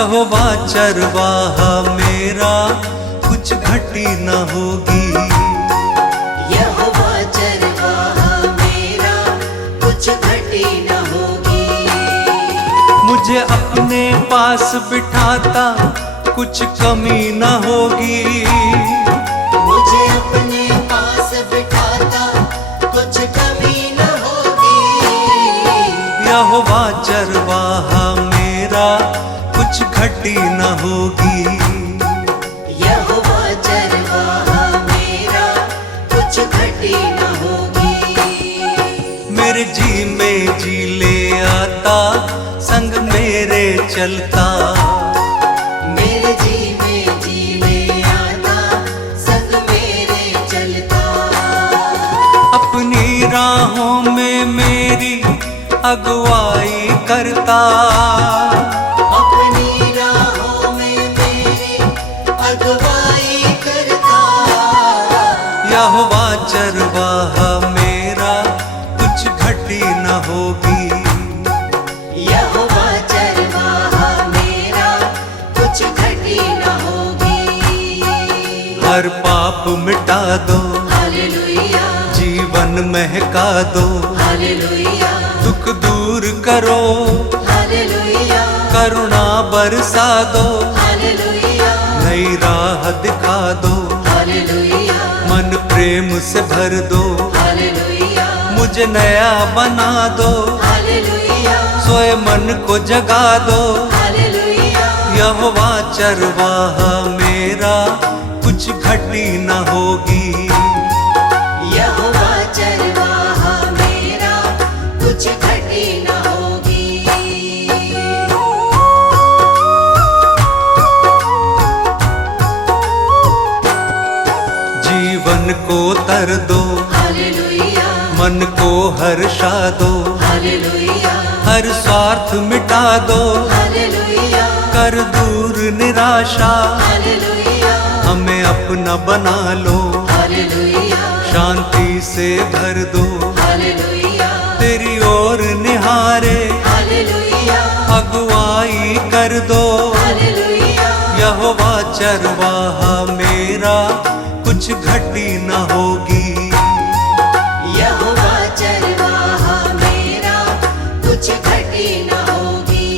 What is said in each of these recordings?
यहोवा चरवाहा मेरा, कुछ घटी न होगी। यहोवा चरवाहा मेरा, कुछ घटी न होगी। मुझे अपने पास बिठाता, कुछ कमी न होगी। मुझे अपने पास बिठाता, कुछ कमी न होगी। यहोवा चरवाहा मेरा, कुछ घटी न होगी। यहोवा चरवाहा मेरा, कुछ घटी न होगी। मेरे जी में जी ले आता, संग मेरे चलता। मेरे जी में जी ले आता, संग मेरे चलता। अपनी राहों में मेरी अगुवाई करता। अपनी राहों में मेरी अगुवाई करता। यहोवा चरवाहा मेरा, कुछ घटी न होगी। यहोवा चरवाहा मेरा, कुछ घटी न होगी। हर पाप मिटा दो, हालेलुया, जीवन महका दो। हालेलुया, दुख दूर करो, हालेलुया, करुणा बरसा दो। हालेलुया, नई राह दिखा दो, हालेलुया, मन प्रेम से भर दो। हालेलुया, मुझे नया बना दो, हालेलुया, सोए मन को जगा दो। हालेलुया। यहोवा चरवाहा मेरा, कुछ घटी न होगी। यहोवा चरवाहा मेरा, कुछ घटी न होगी। जीवन को तर दो, हालेलुया, मन को हर्षा दो। हालेलुया, हर स्वार्थ मिटा दो, हालेलुया, कर दूर निराशा। हालेलुया, हमें अपना बना लो, हालेलुया, शांति से भर दो। हालेलुया, तेरी ओर निहारे, हालेलुया, अगुवाई कर दो। हालेलुया। यहोवा चरवाहा मेरा, कुछ घटी न होगी। यहोवा चरवाहा मेरा, कुछ घटी न होगी।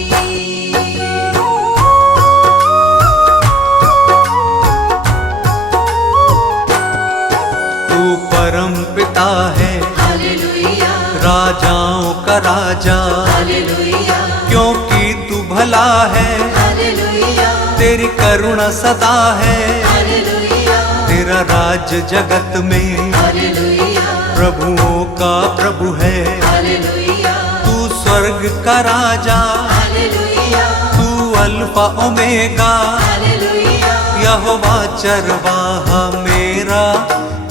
तू परम पिता है, हालेलुया, राजाओं का राजा। हालेलुया, क्योंकि तू भला है, हालेलुया, तेरी करुणा सदा है। हालेलुया, तेरा राज जगत में, हालेलुया, प्रभुओं का प्रभु है। हालेलुया, तू स्वर्ग का राजा, हालेलुया, तू अल्फा ओमेगा। हालेलुया। यहोवा चरवाहा मेरा,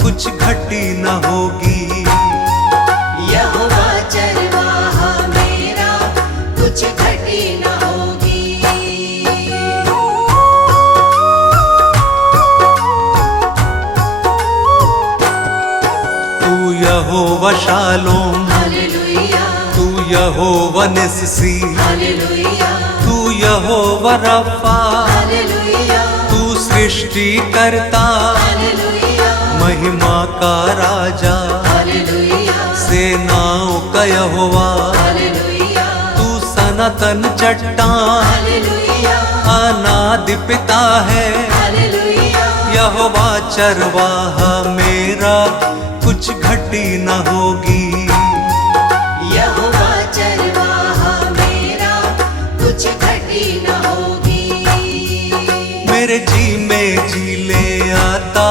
कुछ घटी न होगी। यहोवा चरवाहा मेरा, कुछ घटी न होगी। तू यहोवा शालोम, हालेलुया, तू यहोवा निस्सी। हालेलुया, तू यहोवा रफा, हालेलुया, तू सृष्टि करता। हालेलुया, महिमा का राजा, हालेलुया, सेनाओं का यहोवा। हालेलुया, तू सनातन चट्टान, हालेलुया, अनादि पिता है। हालेलुया। यहोवा चरवाहा मेरा, कुछ घटी न होगी। यहोवा चरवाहा मेरा, कुछ घटी न होगी। मेरे जी में जी ले आता,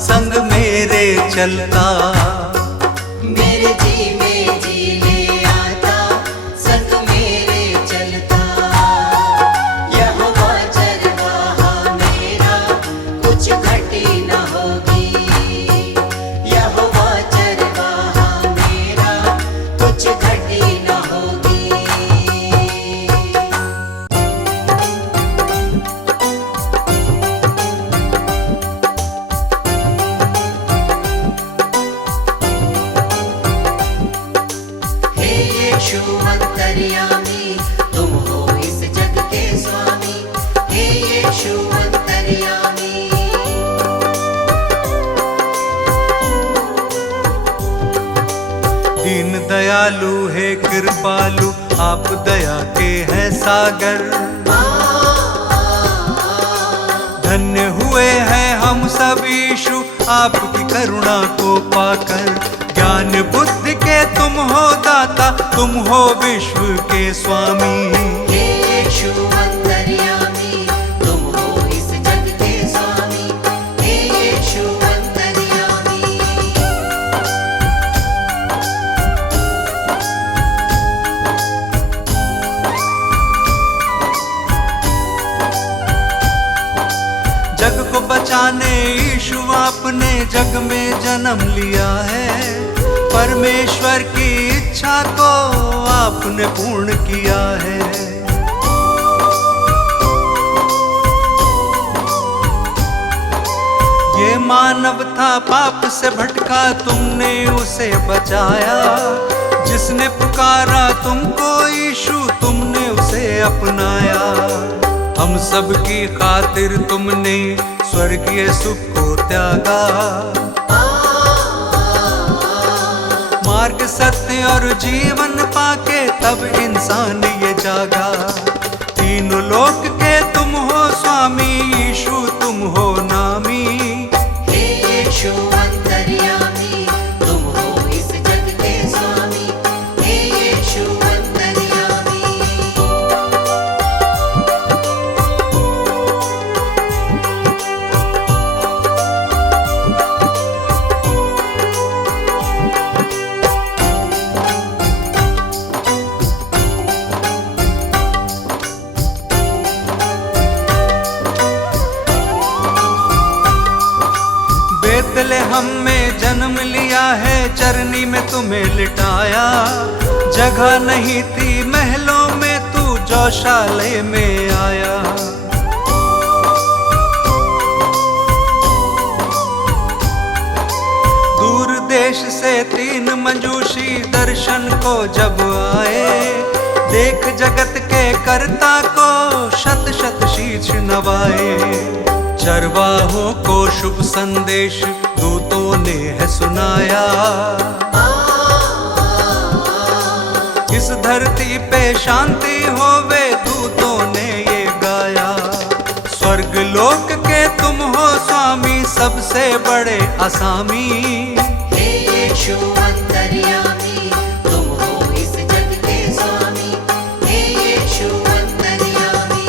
संग मेरे चलता। मेरे जी में जी ले आता, संग मेरे चलता। यहोवा चरवाहा मेरा, कुछ घटी न होगी। यहोवा चरवाहा मेरा, कुछ घटी न होगी। यीशु अंतर्यामी, तुम हो इस जग के स्वामी। दीन दयालु है कृपालु, आप दया के हैं सागर। धन्य हुए हैं हम सब यीशु, आपकी करुणा को पाकर। ज्ञान बुद्धि के तुम हो दाता, तुम हो विश्व के स्वामी। हे यीशु अंतर्यामी, तुम हो इस जग के स्वामी। हे यीशु अंतर्यामी। जग को बचाने यीशु आपने जग में जन्म लिया है। परमेश्वर की इच्छा को आपने पूर्ण किया है। ये मानव था पाप से भटका, तुमने उसे बचाया। जिसने पुकारा तुमको यीशु, तुमने उसे अपनाया। हम सब की खातिर तुमने स्वर्गीय सुख को त्यागा। मार्ग सत्य और जीवन पाके तब इंसान ये जागा। तीनों लोक के तुम हो स्वामी, यीशु तुम हो नामी। हे यीशु अंतर्यामी, तुम हो इस जग के स्वामी। हे यीशु अंतर्यामी। बेतलेहम में जन्म लिया है, चरनी में तुम्हें लिटाया। जगह नहीं थी महलों में, तू गौशाले में आया। दूर देश से 3 मंजूषी दर्शन को जब आए। देख जगत के कर्ता को शत शत शीश नवाए। चरवाहों को शुभ संदेश दूतों ने है सुनाया। इस धरती पे शांति होवे, दूतों ने ये गाया। स्वर्ग लोक के तुम हो स्वामी, सबसे बड़े असामी। हे यीशु अंतर्यामी, तुम हो इस जग के स्वामी। हे यीशु अंतर्यामी।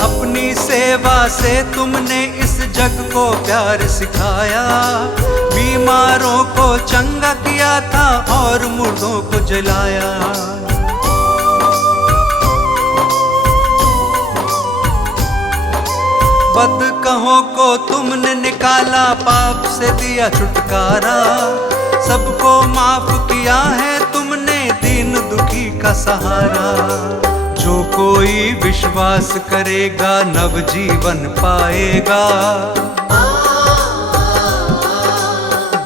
अपनी सेवा से तुमने इस जग को प्यार सिखाया। बीमारों को चंगा किया था और मुर्दों को जलाया। बदकहों को तुमने निकाला, पाप से दिया छुटकारा। सबको माफ किया है तुमने, दीन दुखी का सहारा। जो कोई विश्वास करेगा नव जीवन पाएगा।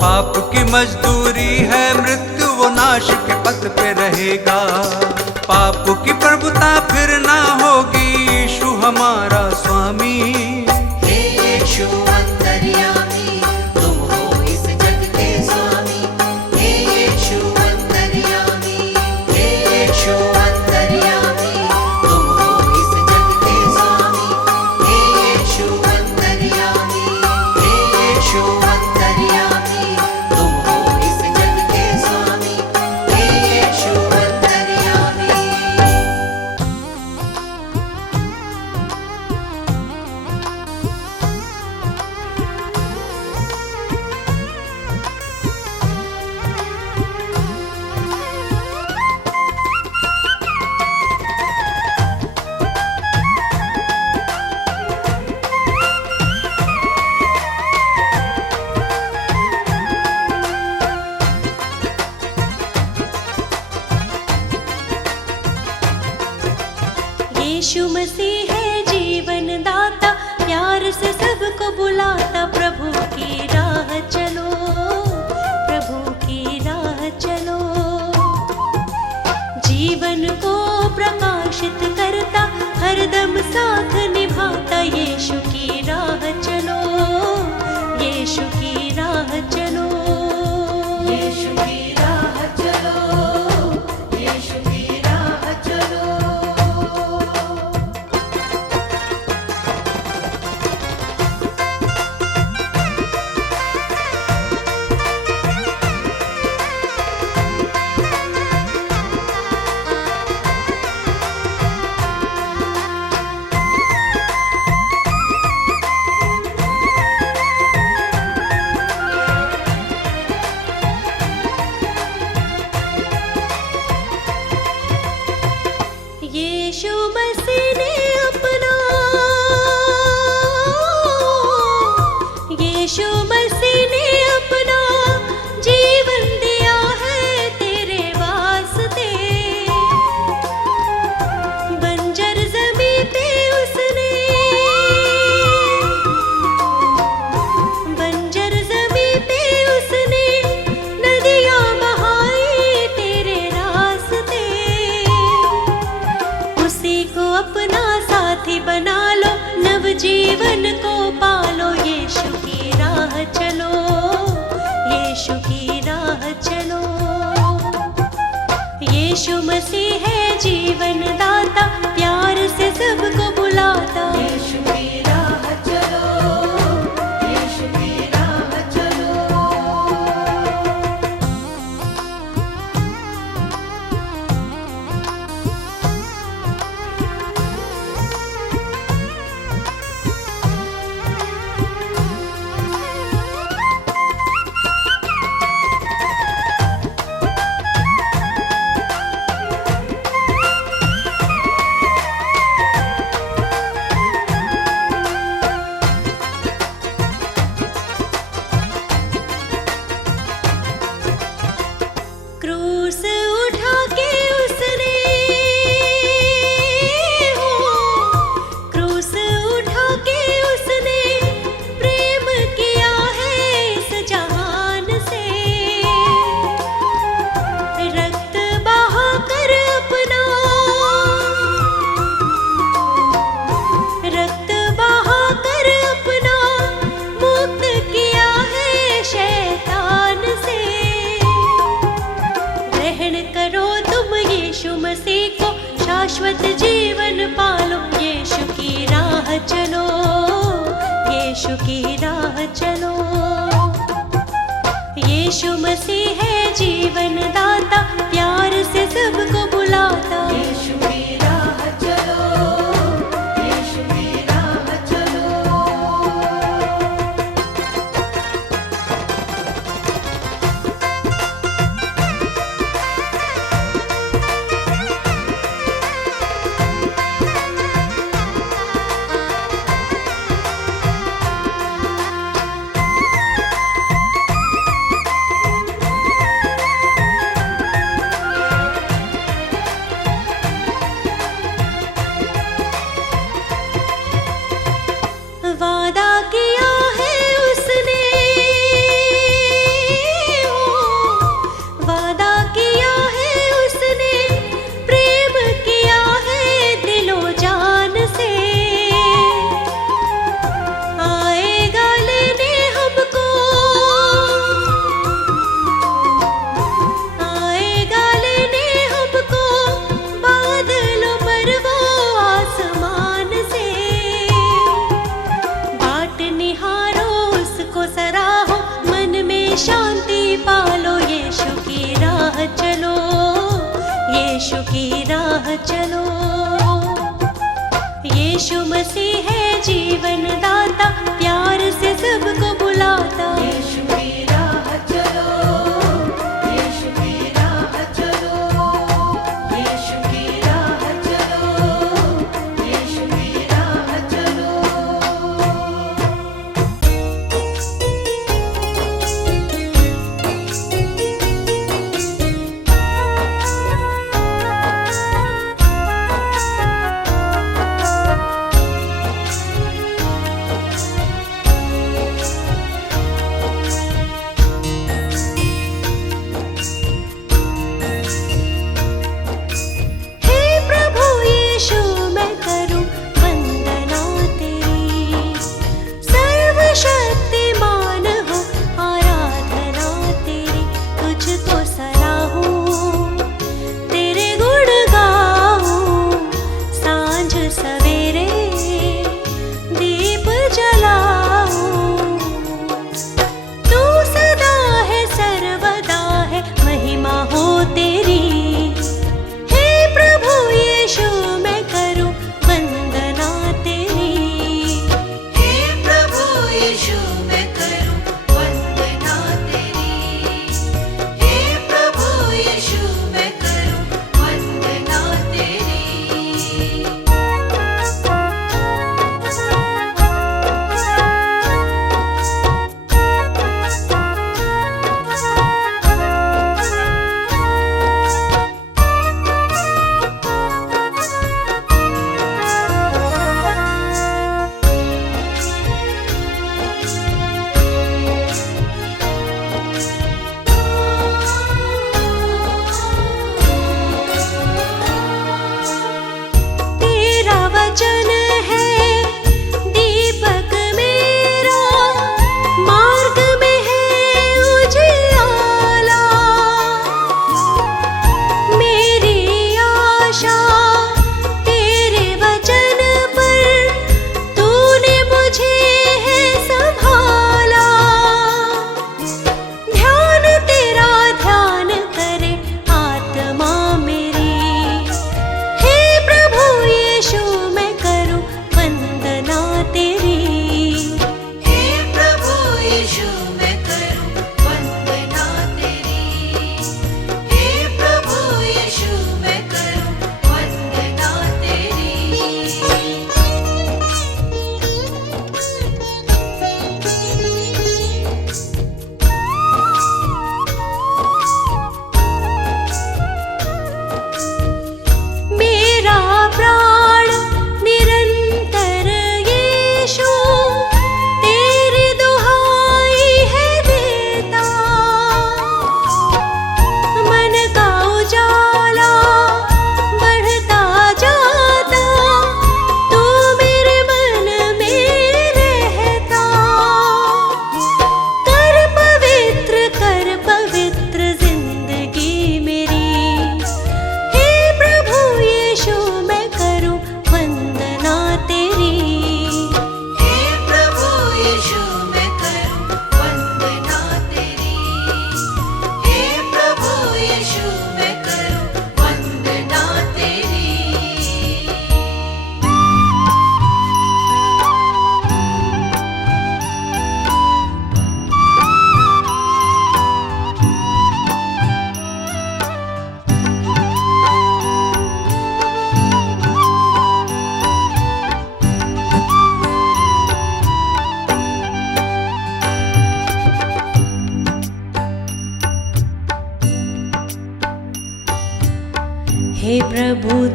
पाप की मजदूरी है मृत्यु, वो नाश के पथ पे रहेगा। पाप की प्रभुता फिर ना होगी, यीशु हमारा स्वामी। हे यीशु अंतर्यामी, तुम हो इस जग के स्वामी। हे यीशु अंतर्यामी। हे यीशु अंतर्यामी, तुम हो इस जग के स्वामी। हे यीशु अंतर्यामी। हे यीशु अंतर्यामी, तुम हो इस जग के स्वामी। हे यीशु अंतर्यामी। यीशु मसीह है जीवन दाता, प्यार से सबको बुलाता। प्रभु की राह चलो, प्रभु की राह चलो। जीवन को प्रकाश पोषित करता, हरदम साथ निभाता। यीशु की राह चलो, यीशु की राह चलो, यीशु की राह चलो, यीशु की राह चलो। यीशु मसीह ने अपना, यीशु मसीह ने अपना जीवन दिया है तेरे वास्ते। बंजर ज़मीं पे उसने, बंजर ज़मीं पे उसने नदियाँ बहाई तेरे रास्ते। उसी को अपना साथी बना लो, नवजीवन को पालो। यीशु की राह चलो, यीशु की राह चलो। यीशु मसीह है जीवन दाता, प्यार से सबको बुलाता। यीशु की राह चलो, यीशु की राह चलो। क्रूस उठा के उसने, हो क्रूस उठा के उसने प्रेम किया है इस जहान से। रक्त बहा कर अपना, रक्त बहा कर अपना मुक्त किया है शैतान से। ग्रहण करो तुम यीशु मसीह को, शाश्वत जीवन पालो। यीशु की राह चलो, यीशु की राह चलो। यीशु मसीह है जीवन दाता, प्यार से सबको बुलाता। यीशु की राह चलो, यीशु की राह चलो। वादा किया है उसने, हो वादा किया है उसने, प्रेम किया है दिलो जान से। आएगा लेने हमको, आएगा लेने हमको बादलों पर वो आसमान से। बाट निहारो उसको सराहो, मन में शांति पालो। यीशु की राह चलो, यीशु की राह चलो। यीशु मसीह है जीवन दाता, प्यार से सबको बुलाता। यीशु की राह चलो, यीशु की राह चलो। यीशु की राह चलो, यीशु की राह चलो।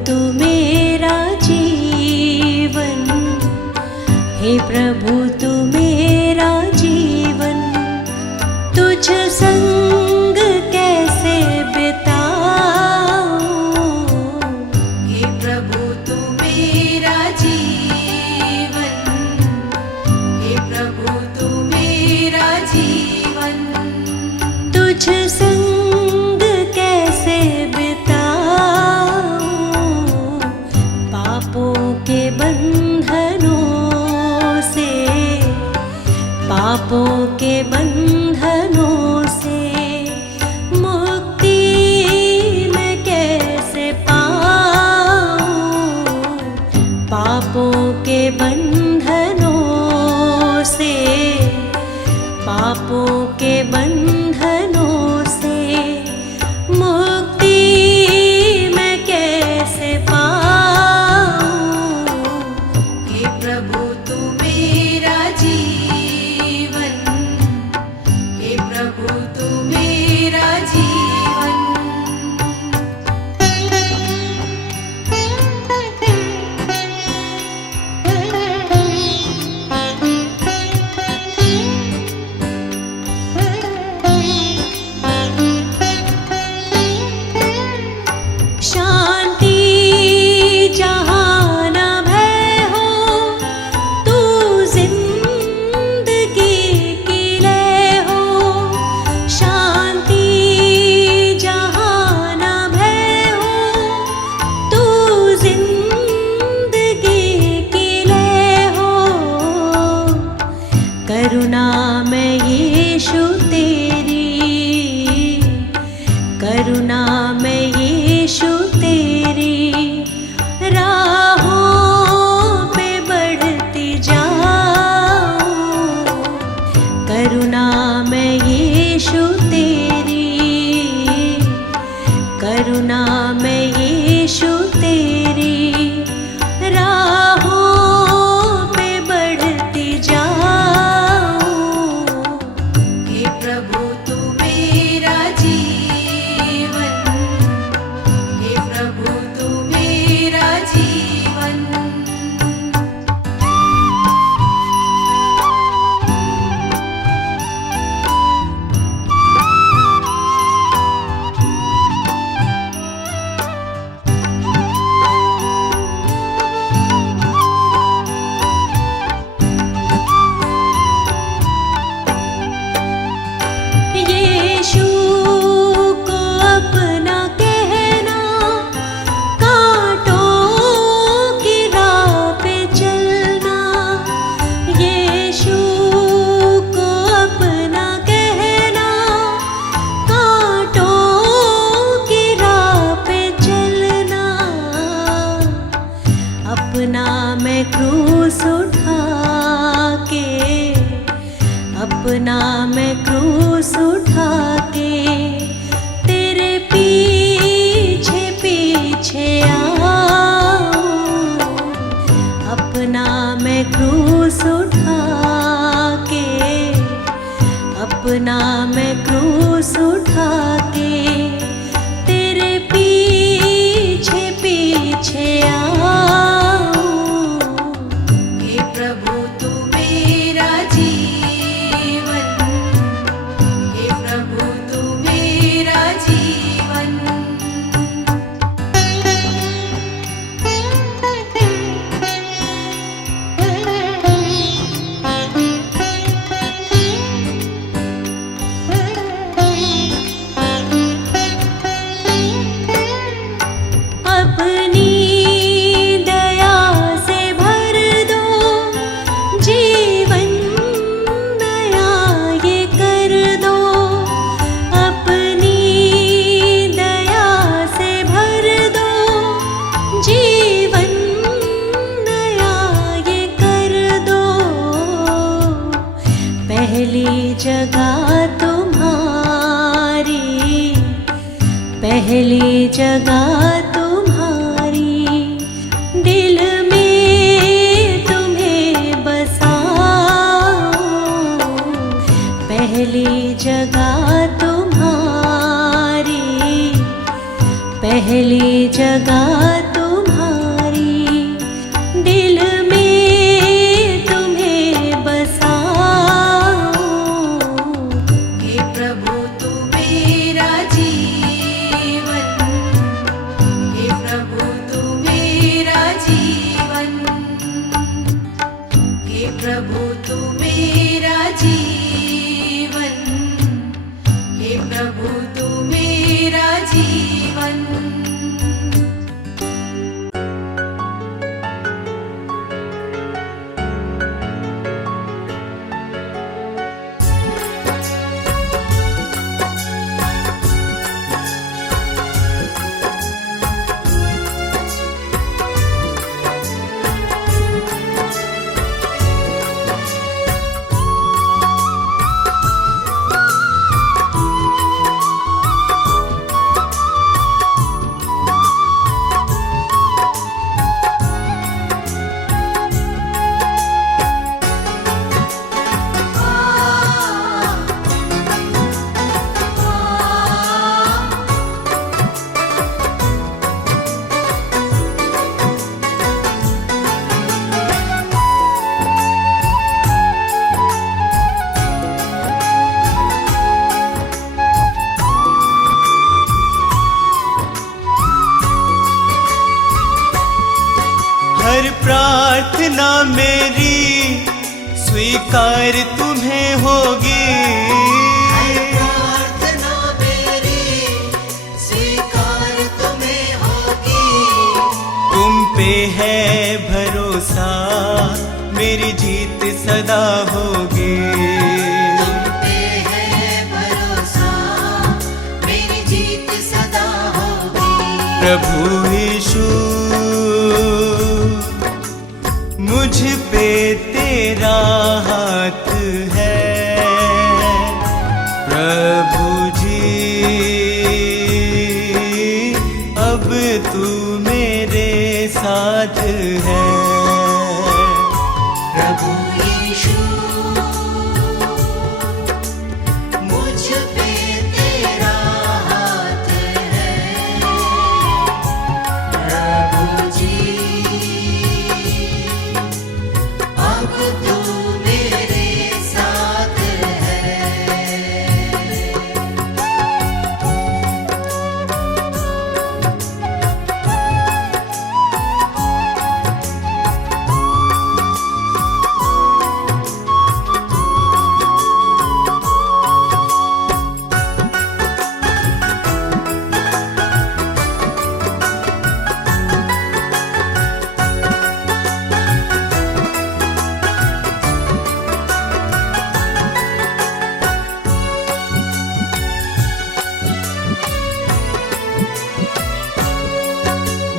तू मेरा जीवन, हे प्रभु तू मेरा जीवन। तुझ संग कैसे बिताऊं, हे प्रभु तू मेरा जीवन, हे प्रभु तू मेरा जीवन। तुझ संग कैसे बिताऊं, पापों के बंधनों से, पापों के बंधनों से मुक्ति मैं कैसे पाऊं, पापों के बंधनों से, पापों के बंधनों से मुक्ति मैं कैसे पाऊं। हे प्रभु तू मेरा जीवन, हे प्रभु तू मेरा जीवन। शांति जहाँ न भय हो, तू जिंदगी की लय हो। शांति जहाँ न भय हो, तू जिंदगी की लय हो। करुणा में यीशु तेरी, करुणा में यीशु तेरी राहों पे बढ़ती जाऊं। करुणा में यीशु तेरी, करुणा में यीशु तेरी राहों पे बढ़ती जाऊं। हे प्रभु तू मेरा जीवन, हे प्रभु तू मेरा जीवन। यीशु को अपना कहना, कांटों की राह पे चलना। यीशु को अपना कहना, कांटों की राह पे चलना। अपना मैं क्रूस उठा के, अपना मैं क्रूस उठा के तेरे पीछे पीछे आऊं। अपना मैं क्रूस उठा के, अपना मैं क्रूस उठा के तेरे पीछे पीछे आऊं। हे प्रभु तू मेरा जीवन, हे प्रभु तू मेरा जीवन। अपनी दया से भर दो, जीवन नया ये कर दो। अपनी दया से भर दो, जीवन नया ये कर दो। पहली जगह तुम्हारी, पहली जगह तुम्हारी, दिल में तुम्हें बसाऊं। पहली जगह तुम्हारी, पहली जगह तुम्हारी, प्रार्थना मेरी स्वीकार तुम्हें होगी। प्रार्थना मेरी स्वीकार तुम्हें होगी। तुम पे है भरोसा मेरी जीत सदा होगी। तुम पे है भरोसा मेरी जीत सदा होगी। प्रभु यीशु मुझ पे तेरा हाथ है। प्रभु जी अब तू मेरे साथ है। प्रभु यीशु मुझ पे तेरा हाथ है। प्रभु जी अब तू मेरे साथ है।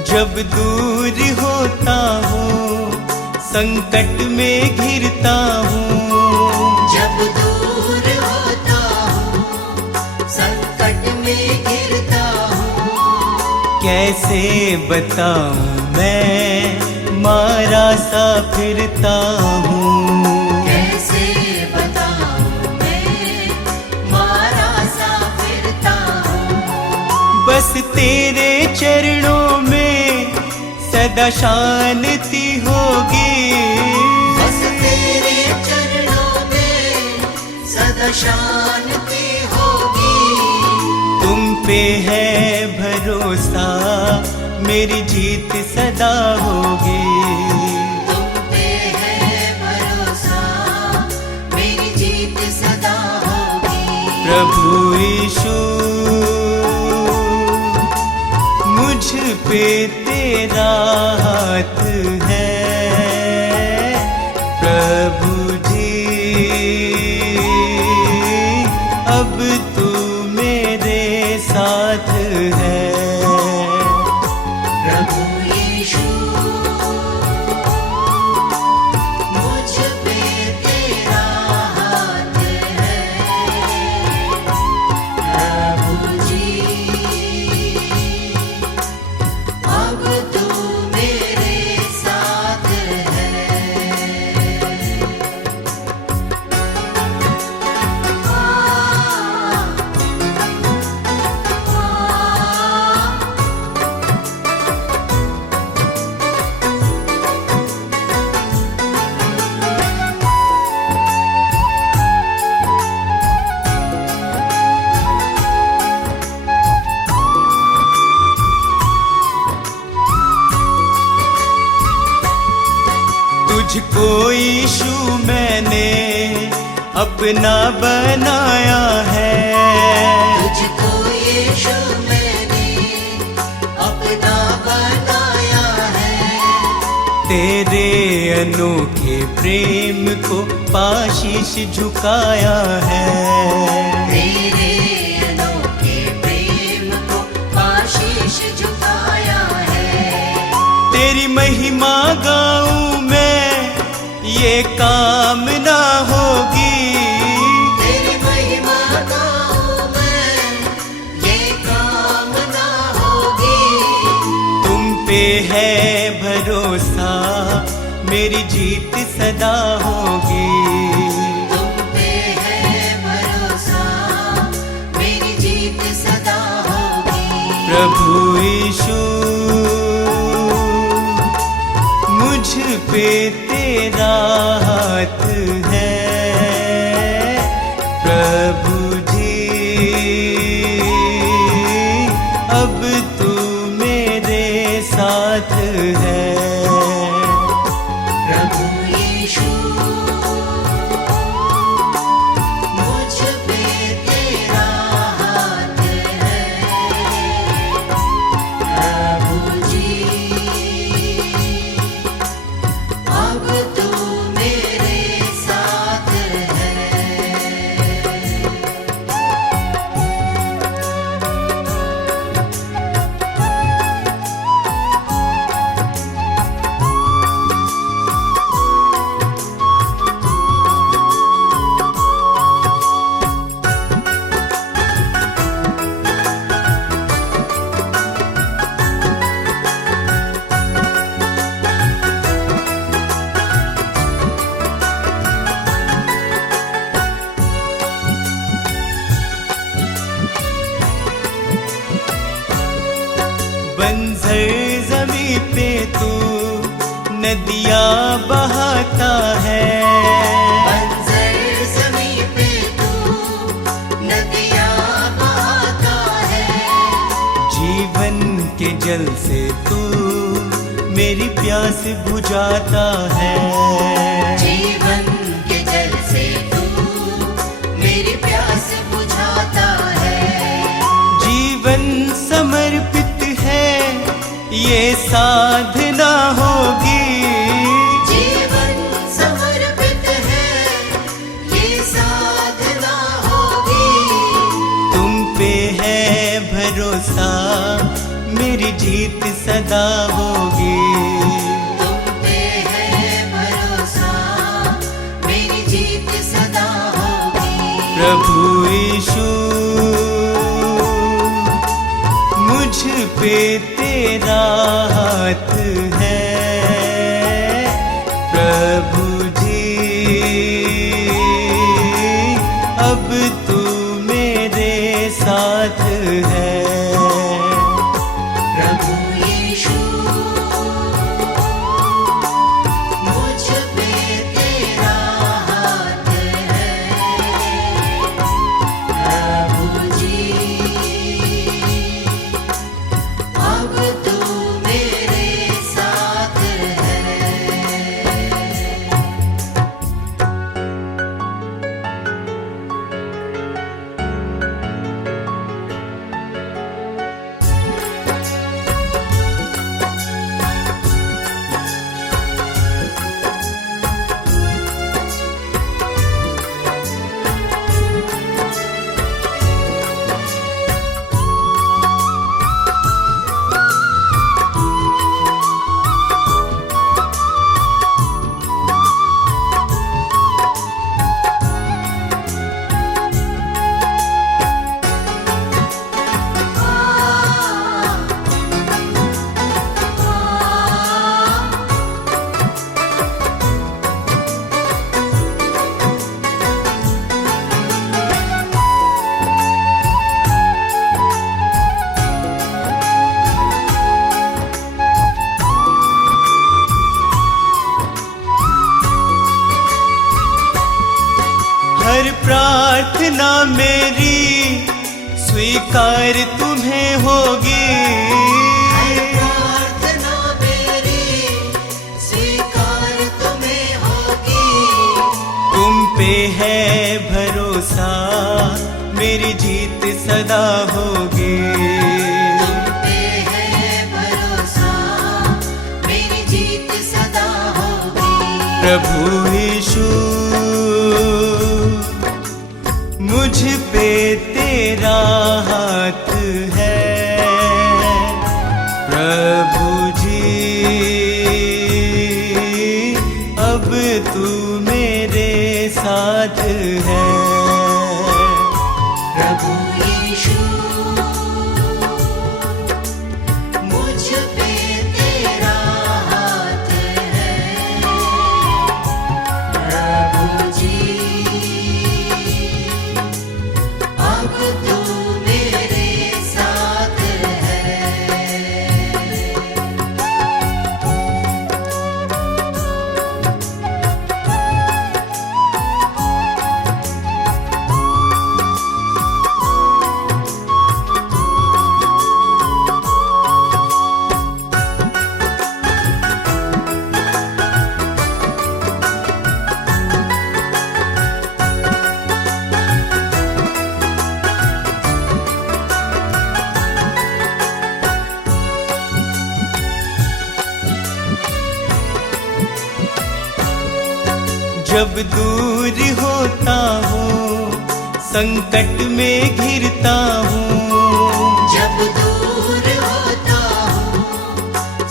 जब दूर होता हूँ संकट में घिरता हूँ। जब दूर होता हूँ संकट में गिरता हूँ। कैसे बताऊँ मैं मारा सा फिरता हूँ। कैसे बताऊँ मैं मारा सा फिरता हूँ। बस तेरे चरणों में सदा शांति होगी। बस तेरे चरणों में सदा शांति होगी। तुम पे है भरोसा मेरी जीत सदा होगी। तुम पे है भरोसा मेरी जीत सदा होगी। प्रभु यीशु मुझ पे तेरा हाथ है। प्रभु जी अब तू मेरे साथ है। प्रभु यीशु मुझ पे तेरा हाथ है। प्रभु जी अब तू मेरे साथ है। तुझको यीशु मैंने अपना बनाया है। तुझको यीशु मैंने अपना बनाया है। तेरे अनोखे प्रेम को पाशीश झुकाया है। तेरे अनोखे प्रेम को आशीष झुकाया है। तेरी महिमा गाऊं मैं ये कामना होगी। तेरी महिमा गाऊं मैं ये कामना होगी। तुम पे है भरोसा मेरी जीत सदा होगी। तुम पे है भरोसा मेरी जीत सदा होगी। प्रभु यीशु मुझ पे तेरा हाथ है। प्रभु जी अब तू मेरे साथ है। मेरी प्यास बुझाता है। जीवन के जल से तू मेरी प्यास बुझाता है। जीवन समर्पित है ये साधना होगी। जीवन समर्पित है ये साधना होगी। तुम पे है भरोसा मेरी जीत सदा होगी। तुम पे है भरोसा मेरी जीत सदा होगी। प्रभु यीशु मुझ पे तेरा हाथ है। प्रभु जी अब तू मेरे साथ है। प्रभु यीशु मुझ पे तेरा हाथ है। प्रभु जी अब तू मेरे साथ है। हर प्रार्थना मेरी स्वीकार तुम्हें होगी। प्रार्थना मेरी स्वीकार तुम्हें होगी। तुम पे है भरोसा मेरी जीत सदा होगी। तुम पे है भरोसा मेरी जीत सदा होगी। प्रभु यीशु मुझ पे तेरा हाथ है। प्रभु जी अब तू मेरे साथ है। प्रभु यीशु मुझ पे तेरा हाथ है। प्रभु जी अब तू मेरे साथ है। जब दूर होता हूँ संकट में घिरता हूँ। जब दूर होता हूँ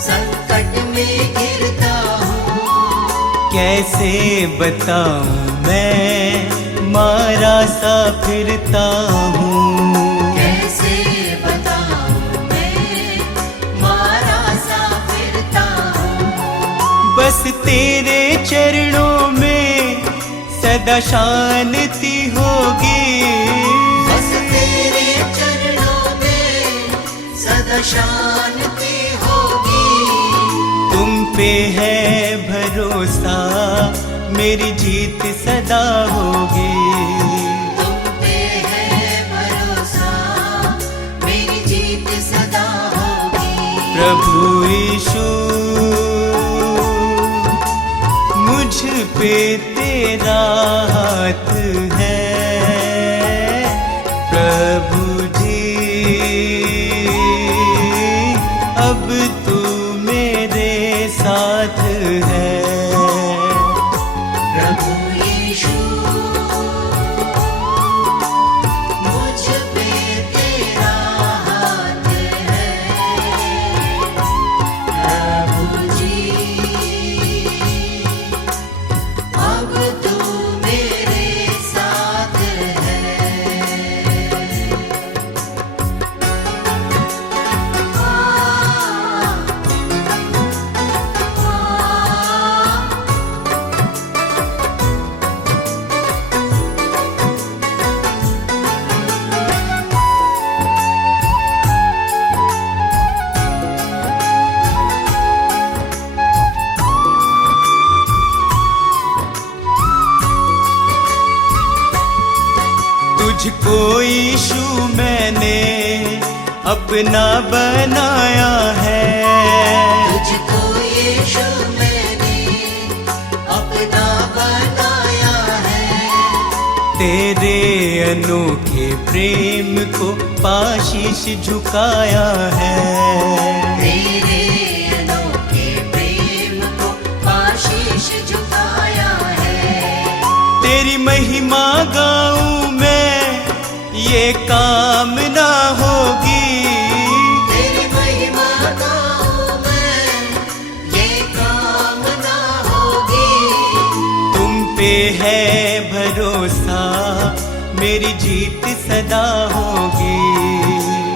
संकट में गिरता हूँ। कैसे बताऊँ मैं मारा सा फिरता हूँ। कैसे बताऊँ मैं मारा सा फिरता हूँ। बस तेरे चरणों में सदा शांति होगी। बस तेरे चरणों में सदा शांति होगी। तुम पे है भरोसा मेरी जीत सदा होगी। तुम पे है भरोसा मेरी जीत सदा होगी। प्रभु यीशु पे तेरा हाथ है प्रभु जी, अब तू मेरे साथ है। प्रभु यीशु मुझ पे तेरा हाथ है। प्रभु जी अब तू मेरे साथ है। तुझको यीशु मैंने अपना बनाया है, तुझको यीशु मैंने अपना बनाया है। तेरे अनोखे प्रेम को पाशीश झुकाया है। तेरे अनोखे प्रेम को आशीष झुकाया है। तेरी महिमा गाऊं मैं, ये कामना होगी। तेरी महिमा गाऊं मैं, ये कामना होगी। तुम पे है भरोसा, मेरी जीत सदा होगी।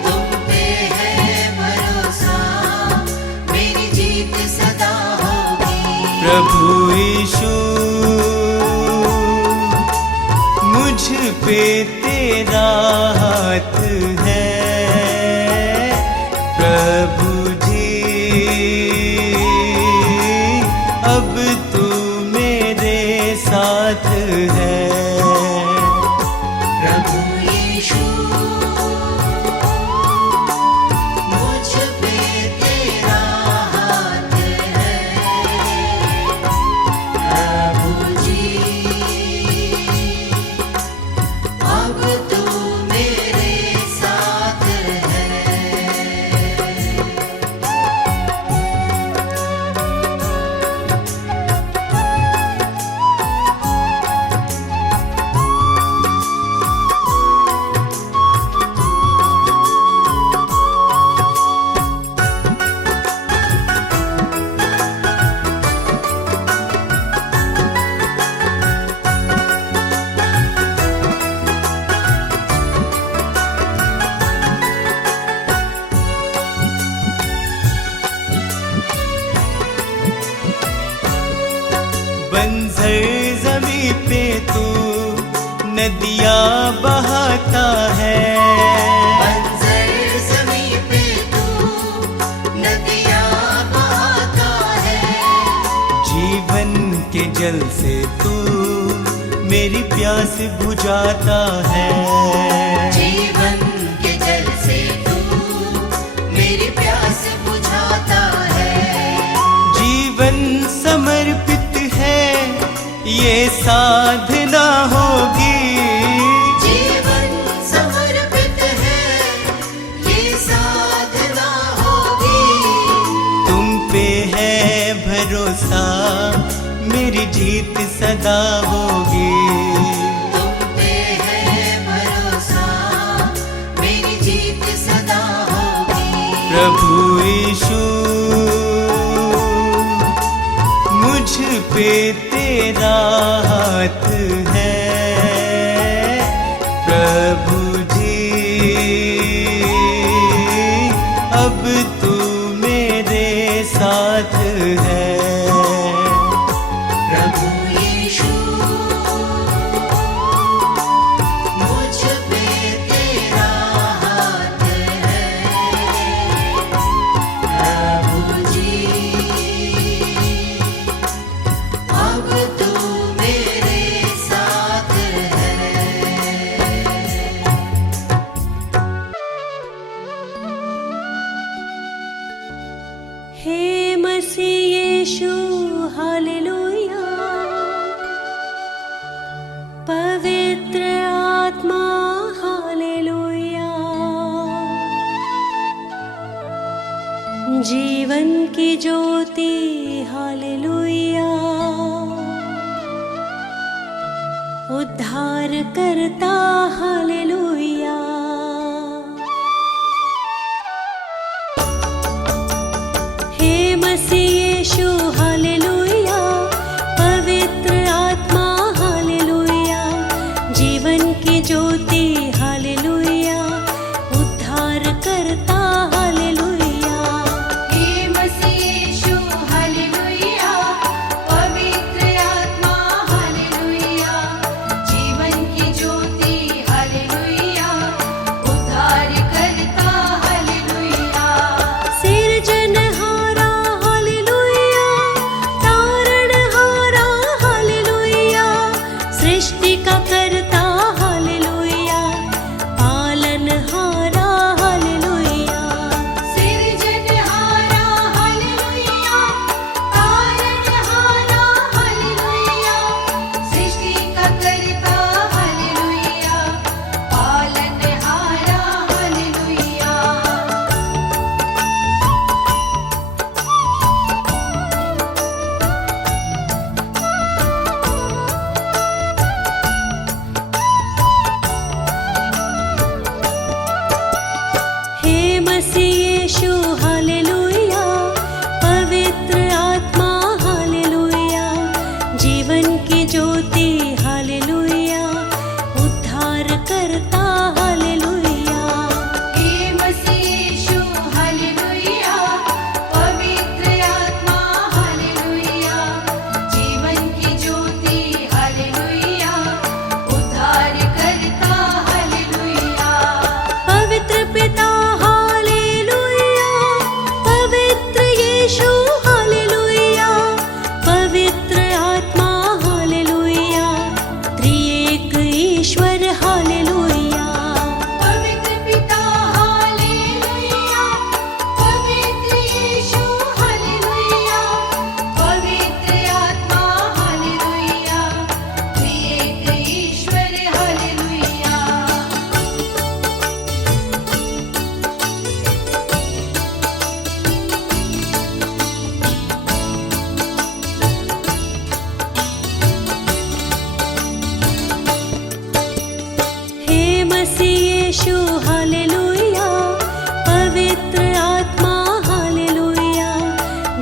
तुम पे है भरोसा, मेरी जीत सदा होगी। प्रभु यीशु मुझ पे तेरा हाथ है प्रभु जी, अब तू मेरे साथ है। प्रभु यीशु मुझ पे तेरा हाथ है। प्रभु जी अब तू मेरे साथ है। बंजर जमी पे तू नदियाँ बहाता है। बंजर ज़मीं पे तू नदियाँ बहाता है। जीवन के जल से तू मेरी प्यास बुझाता है। जीवन के जल से तू मेरी प्यास बुझाता है। जीवन समर्पित है, ये साधना होगी। जीवन समर्पित है, ये साधना होगी। तुम पे है भरोसा, मेरी जीत सदा होगी। तुम पे है भरोसा, मेरी जीत सदा होगी। प्रभु यीशु मुझ पे तेरा हाथ है प्रभु जी, अब तू मेरे साथ है। प्रभु यीशु मुझ पे तेरा हाथ है। प्रभु जी अब तू मेरे साथ है। हे मसीह यीशु हालेलुया, की ज्योति हालेलुया, उद्धार करता हालेलुया। हे मसीह यीशु हालेलुया, पवित्र आत्मा हालेलुया, जीवन की ज्योति हालेलुया, उद्धार करता हालेलुया। हे मसीह यीशु हालेलुया, पवित्र आत्मा हालेलुया, जीवन की ज्योति हालेलुया, उद्धार करता हालेलुया। सिरजनहारा हालेलुया, तारणहारा हालेलुया, सृष्टि का करता हालेलुया, पालनहारा हालेलुया। सिरजनहारा हालेलुया, तारणहारा हालेलुया, सृष्टि का करता हालेलुया, पालनहारा हालेलुया। हे मसीह यीशु हालेलुया, पवित्र आत्मा हालेलुया, जीवन की ज्योति हालेलुया, उद्धार करता हालेलुया। हे मसीह यीशु हालेलुया, पवित्र आत्मा हालेलुया, जीवन की ज्योति हालेलुया, उद्धार करता हालेलुया। पवित्र पिता हालेलुया, पवित्र यीशु हालेलुया, पवित्र आत्मा हालेलुया, त्रिएक ईश्वर हालेलुया। पवित्र पिता हालेलुया, पवित्र यीशु हालेलुया, पवित्र आत्मा हालेलुया, त्रिएक ईश्वर हालेलुया। हे मसीह यीशु हालेलुया, पवित्र आत्मा हालेलुया,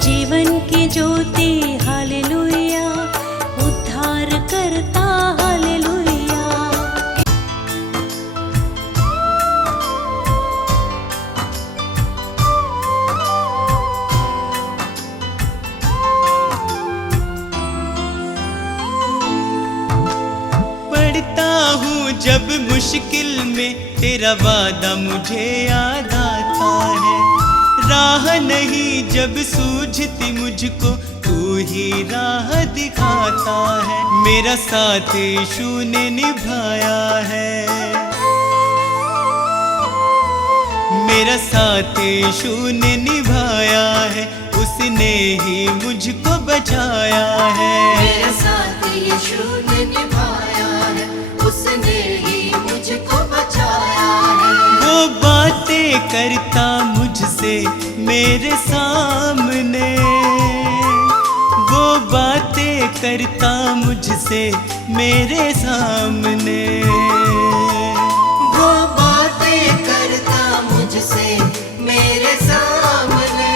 जीवन की ज्योति हालेलुया, उद्धार करता हालेलुया। पढ़ता हूँ जब मुश्किल में तेरा वादा मुझे याद आता है। राह नहीं जब सूझती मुझको, तू ही राह दिखाता है। मेरा साथ यीशु ने निभाया है, मेरा साथ यीशु ने निभाया है, उसने ही मुझको बचाया है। मेरा साथ यीशु ने निभाया है, उसने ही मुझको बचाया है। वो बातें करता मुझसे मेरे सामने, वो बातें करता मुझसे मेरे सामने। वो बातें करता मुझसे मेरे सामने,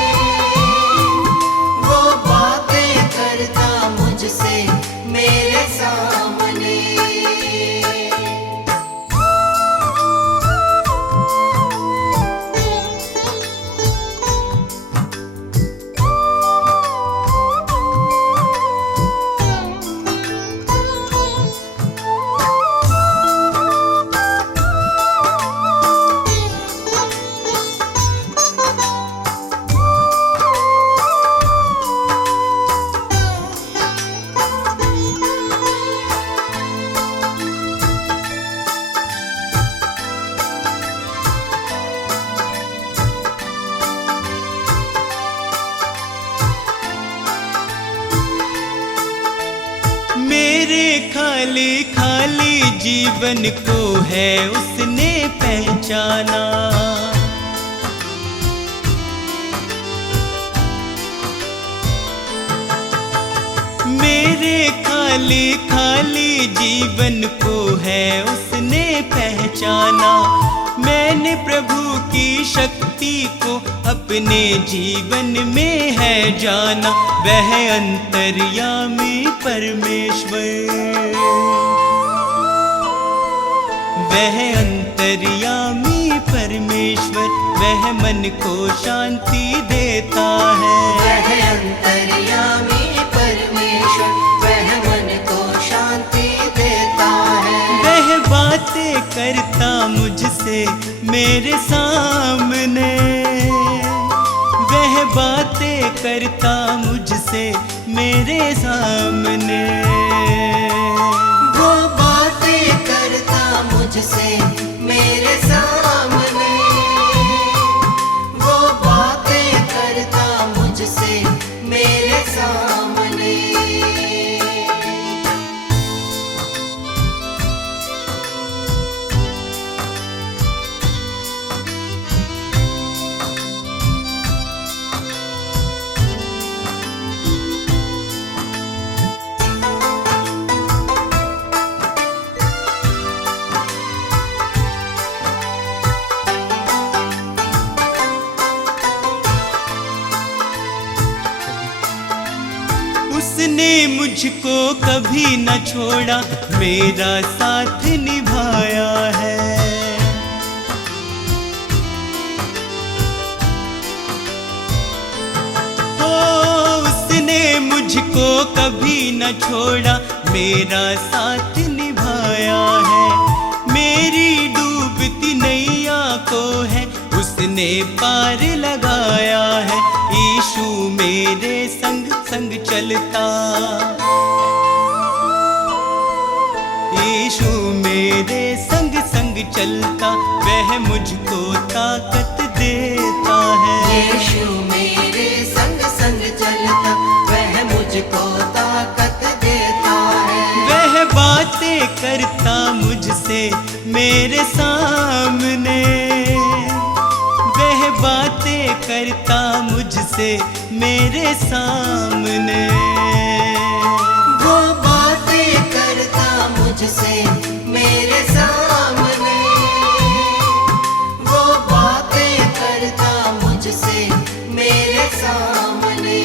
वो बातें करता मुझसे मेरे सामने। मेरे खाली खाली जीवन को है उसने पहचाना। मेरे खाली खाली जीवन को है उसने पहचाना। मैंने प्रभु की शक्ति को अपने जीवन में है जाना। वह अंतर्यामी परमेश्वर, वह अंतर्यामी परमेश्वर, वह मन को शांति देता है। वह अंतर्यामी परमेश्वर, वह मन को शांति देता है। वह बातें करता मुझसे मेरे सामने, वह बातें करता मुझसे मेरे सामने। वो बातें करता मुझसे मेरे सामने, वो बातें करता मुझसे मेरे सामने। उसने मुझको कभी न छोड़ा, मेरा साथ निभाया है। ओ, उसने मुझको कभी न छोड़ा, मेरा साथ निभाया है। मेरी डूबती नैया को है उसने पार लगाया है। यीशु मेरे संग संग चलता, यीशु मेरे संग संग चलता, वह मुझको ताकत देता है। यीशु मेरे संग संग चलता, वह मुझको ताकत देता है। वह बातें करता मुझसे मेरे सामने, वह बातें करता मुझसे मेरे सामने। वो बातें करता मुझसे मेरे सामने, वो बातें करता मुझसे मेरे सामने।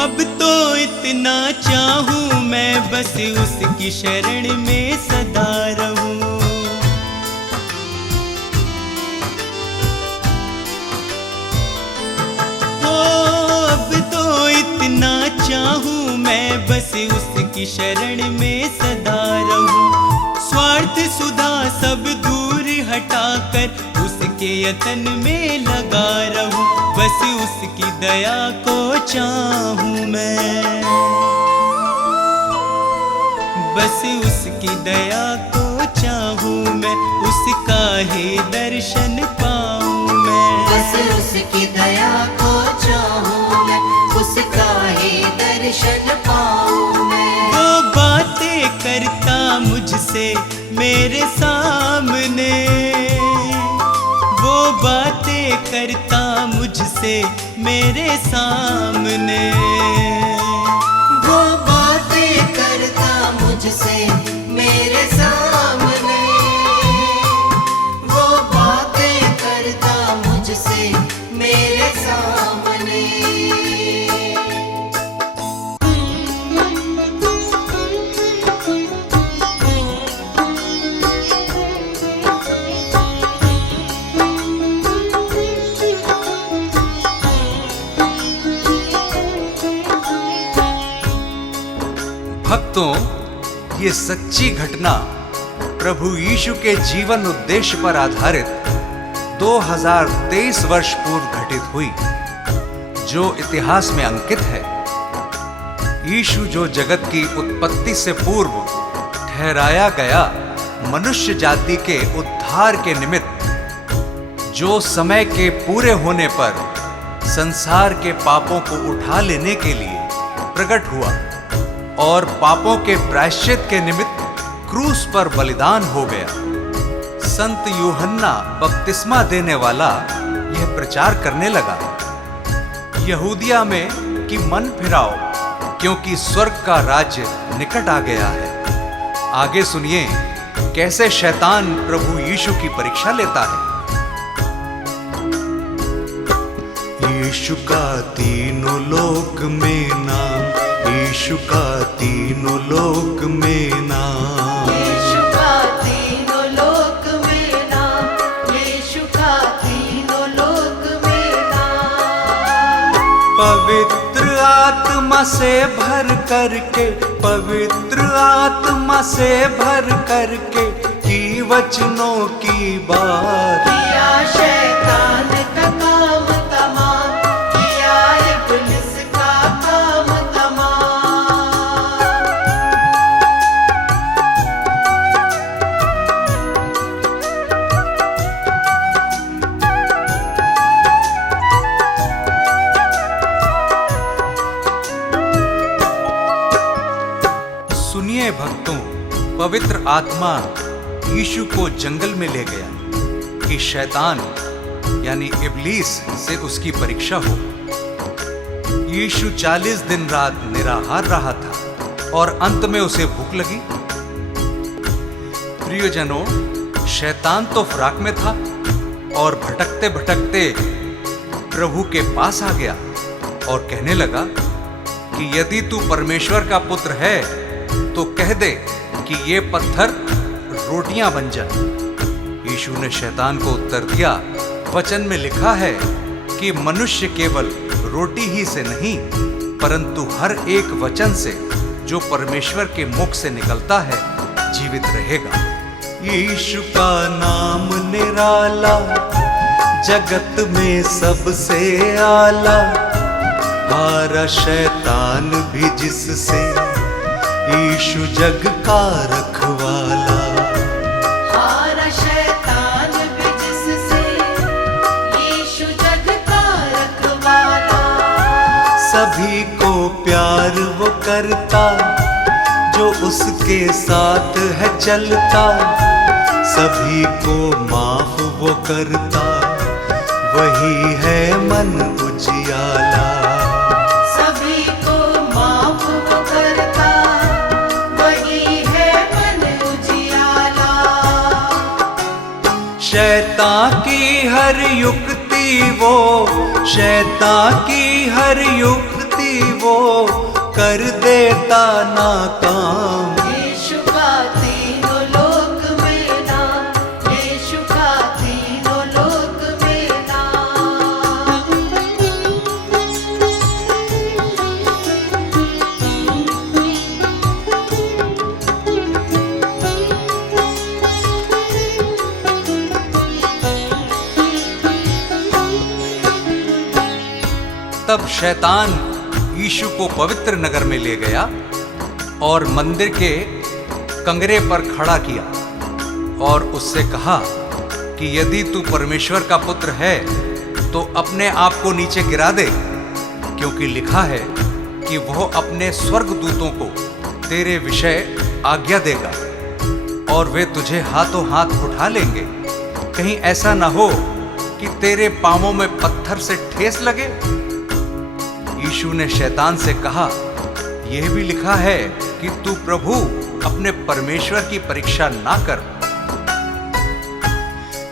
अब तो इतना चाहूं मैं बस उसकी शरण में सदा रहूं। हो अब तो इतना चाहूं मैं बस उसकी शरण में सदा रहूं। स्वार्थ सुधा सब दूर हटाकर उसके यतन में लगा रहूं। बस उसकी दया को चाहूं मैं, बस उसकी दया को चाहूं मैं, उसका ही दर्शन पाऊं मैं। बस उसकी दया को चाहूं मैं, उसका ही दर्शन पाऊं मैं। वो बातें करता मुझसे मेरे सामने, वो बातें करता मुझसे मेरे सामने। वो बातें करता मुझसे मेरे सामने, वो बातें करता मुझसे मेरे सामने। भक्तों, ये सच्ची घटना प्रभु यीशु के जीवन उद्देश्य पर आधारित 2023 वर्ष पूर्व घटित हुई, जो इतिहास में अंकित है। यीशु जो जगत की उत्पत्ति से पूर्व ठहराया गया मनुष्य जाति के उद्धार के निमित्त, जो समय के पूरे होने पर संसार के पापों को उठा लेने के लिए प्रकट हुआ और पापों के प्रायश्चित के निमित्त क्रूस पर बलिदान हो गया। संत यूहन्ना बपतिस्मा देने वाला यह प्रचार करने लगा, यहूदिया में कि मन फिराओ, क्योंकि स्वर्ग का राज्य निकट आ गया है। आगे सुनिए कैसे शैतान प्रभु यीशु की परीक्षा लेता है। यीशु का तीनों लोक में नाम, यीशु का तीनों लोक में नाम, यीशु का तीनों लोक में नाम, यीशु का तीनों लोक में नाम। पवित्र आत्मा से भर करके, पवित्र आत्मा से भर करके की वचनों की बात, किया शैतान का काम तमाम, किया इब्लिस का काम तमाम। सुनिए भक्तों, पवित्र आत्मा यीशु को जंगल में ले गया कि शैतान यानी इब्लीस से उसकी परीक्षा हो। यीशु 40 दिन रात निराहार रहा था और अंत में उसे भूख लगी। प्रियजनों, शैतान तो फराक में था और भटकते भटकते प्रभु के पास आ गया और कहने लगा कि यदि तू परमेश्वर का पुत्र है तो कह दे कि ये पत्थर रोटियां बन जाए। यीशु ने शैतान को उत्तर दिया, वचन में लिखा है कि मनुष्य केवल रोटी ही से नहीं परंतु हर एक वचन से जो परमेश्वर के मुख से निकलता है जीवित रहेगा। यीशु का नाम निराला, जगत में सबसे आला, हारा शैतान भी जिससे, यीशु जग का रखवाला। हारा शैतान भी जिससे, यीशु जग का रखवाला। सभी को प्यार वो करता जो उसके साथ है चलता, सभी को माफ वो करता वही है मन उजियाला। सभी को माफ वो करता, वही है मन उजियाला। शैतान की हर युक्ति वो, शैतान की हर युक्ति वो कर देता नाकाम। यीशु का तीनों लोक में नाम, यीशु का तीनों लोक में नाम। तब शैतान यीशु को पवित्र नगर में ले गया और मंदिर के कंगरे पर खड़ा किया और उससे कहा कि यदि तू परमेश्वर का पुत्र है तो अपने आप को नीचे गिरा दे, क्योंकि लिखा है कि वह अपने स्वर्गदूतों को तेरे विषय आज्ञा देगा और वे तुझे हाथों हाथ उठा लेंगे, कहीं ऐसा ना हो कि तेरे पांवों में पत्थर से ठेस लगे। यीशु ने शैतान से कहा, यह भी लिखा है कि तू प्रभु अपने परमेश्वर की परीक्षा ना कर।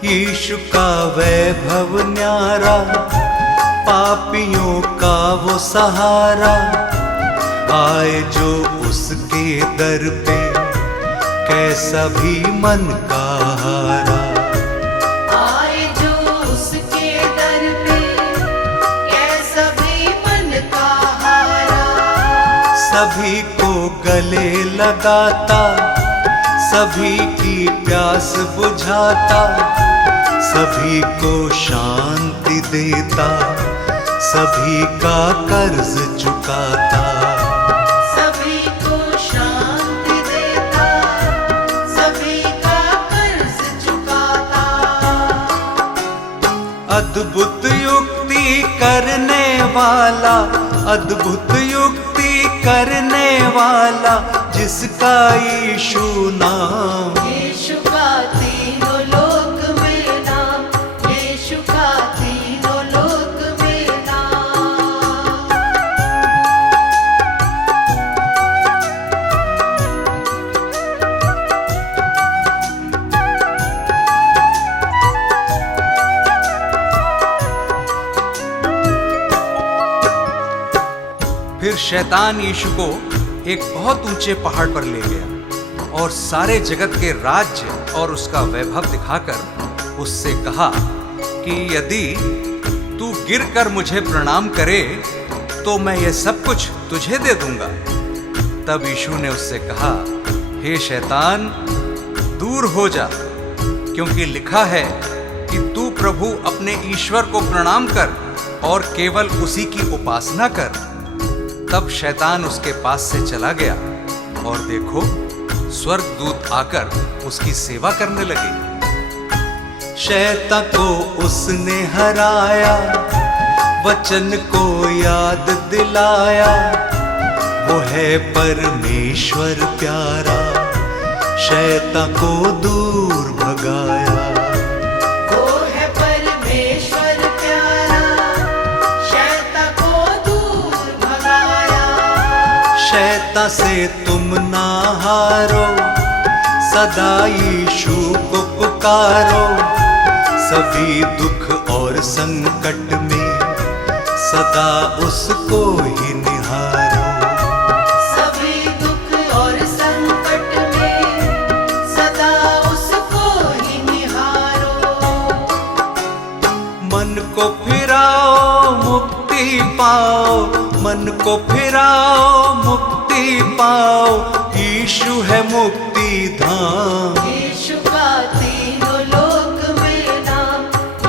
यीशु का वैभव न्यारा, पापियों का वो सहारा, आए जो उसके दर पे कैसा भी मन का हारा। आए जो उसके दर पे, कैसा भी मन का हारा। सभी को गले लगाता, सभी की प्यास बुझाता, सभी को शांति देता, सभी का कर्ज चुकाता। सभी को शांति देता, सभी का कर्ज चुकाता। अद्भुत युक्ति करने वाला, अद्भुत युक्ति करने वाला, जिसका यीशु नाम। यीशु का तीनों लोक में नाम, यीशु का तीनों लोक में नाम। फिर शैतान यीशु को एक बहुत ऊंचे पहाड़ पर ले गया और सारे जगत के राज्य और उसका वैभव दिखाकर उससे कहा कि यदि तू गिरकर मुझे प्रणाम करे तो मैं ये सब कुछ तुझे दे दूंगा। तब यीशु ने उससे कहा, हे शैतान, दूर हो जा, क्योंकि लिखा है कि तू प्रभु अपने ईश्वर को प्रणाम कर और केवल उसी की उपासना कर। तब शैतान उसके पास से चला गया और देखो, स्वर्गदूत आकर उसकी सेवा करने लगे। शैतान को उसने हराया, वचन को याद दिलाया, वो है परमेश्वर प्यारा, शैतान को दूर भगाया। वो है परमेश्वर प्यारा, शैतान को दूर भगाया। शैतान से तुम ना हारो, सदा यीशु को पुकारो, सभी दुख और संकट में सदा उसको ही निहारो। सभी दुख और संकट में सदा उसको ही निहारो। मन को फिराओ मुक्ति पाओ, मन को फिराओ मुक्ति पाओ, यीशु है मुक्ति धाम। यीशु का तीनों लोक में नाम,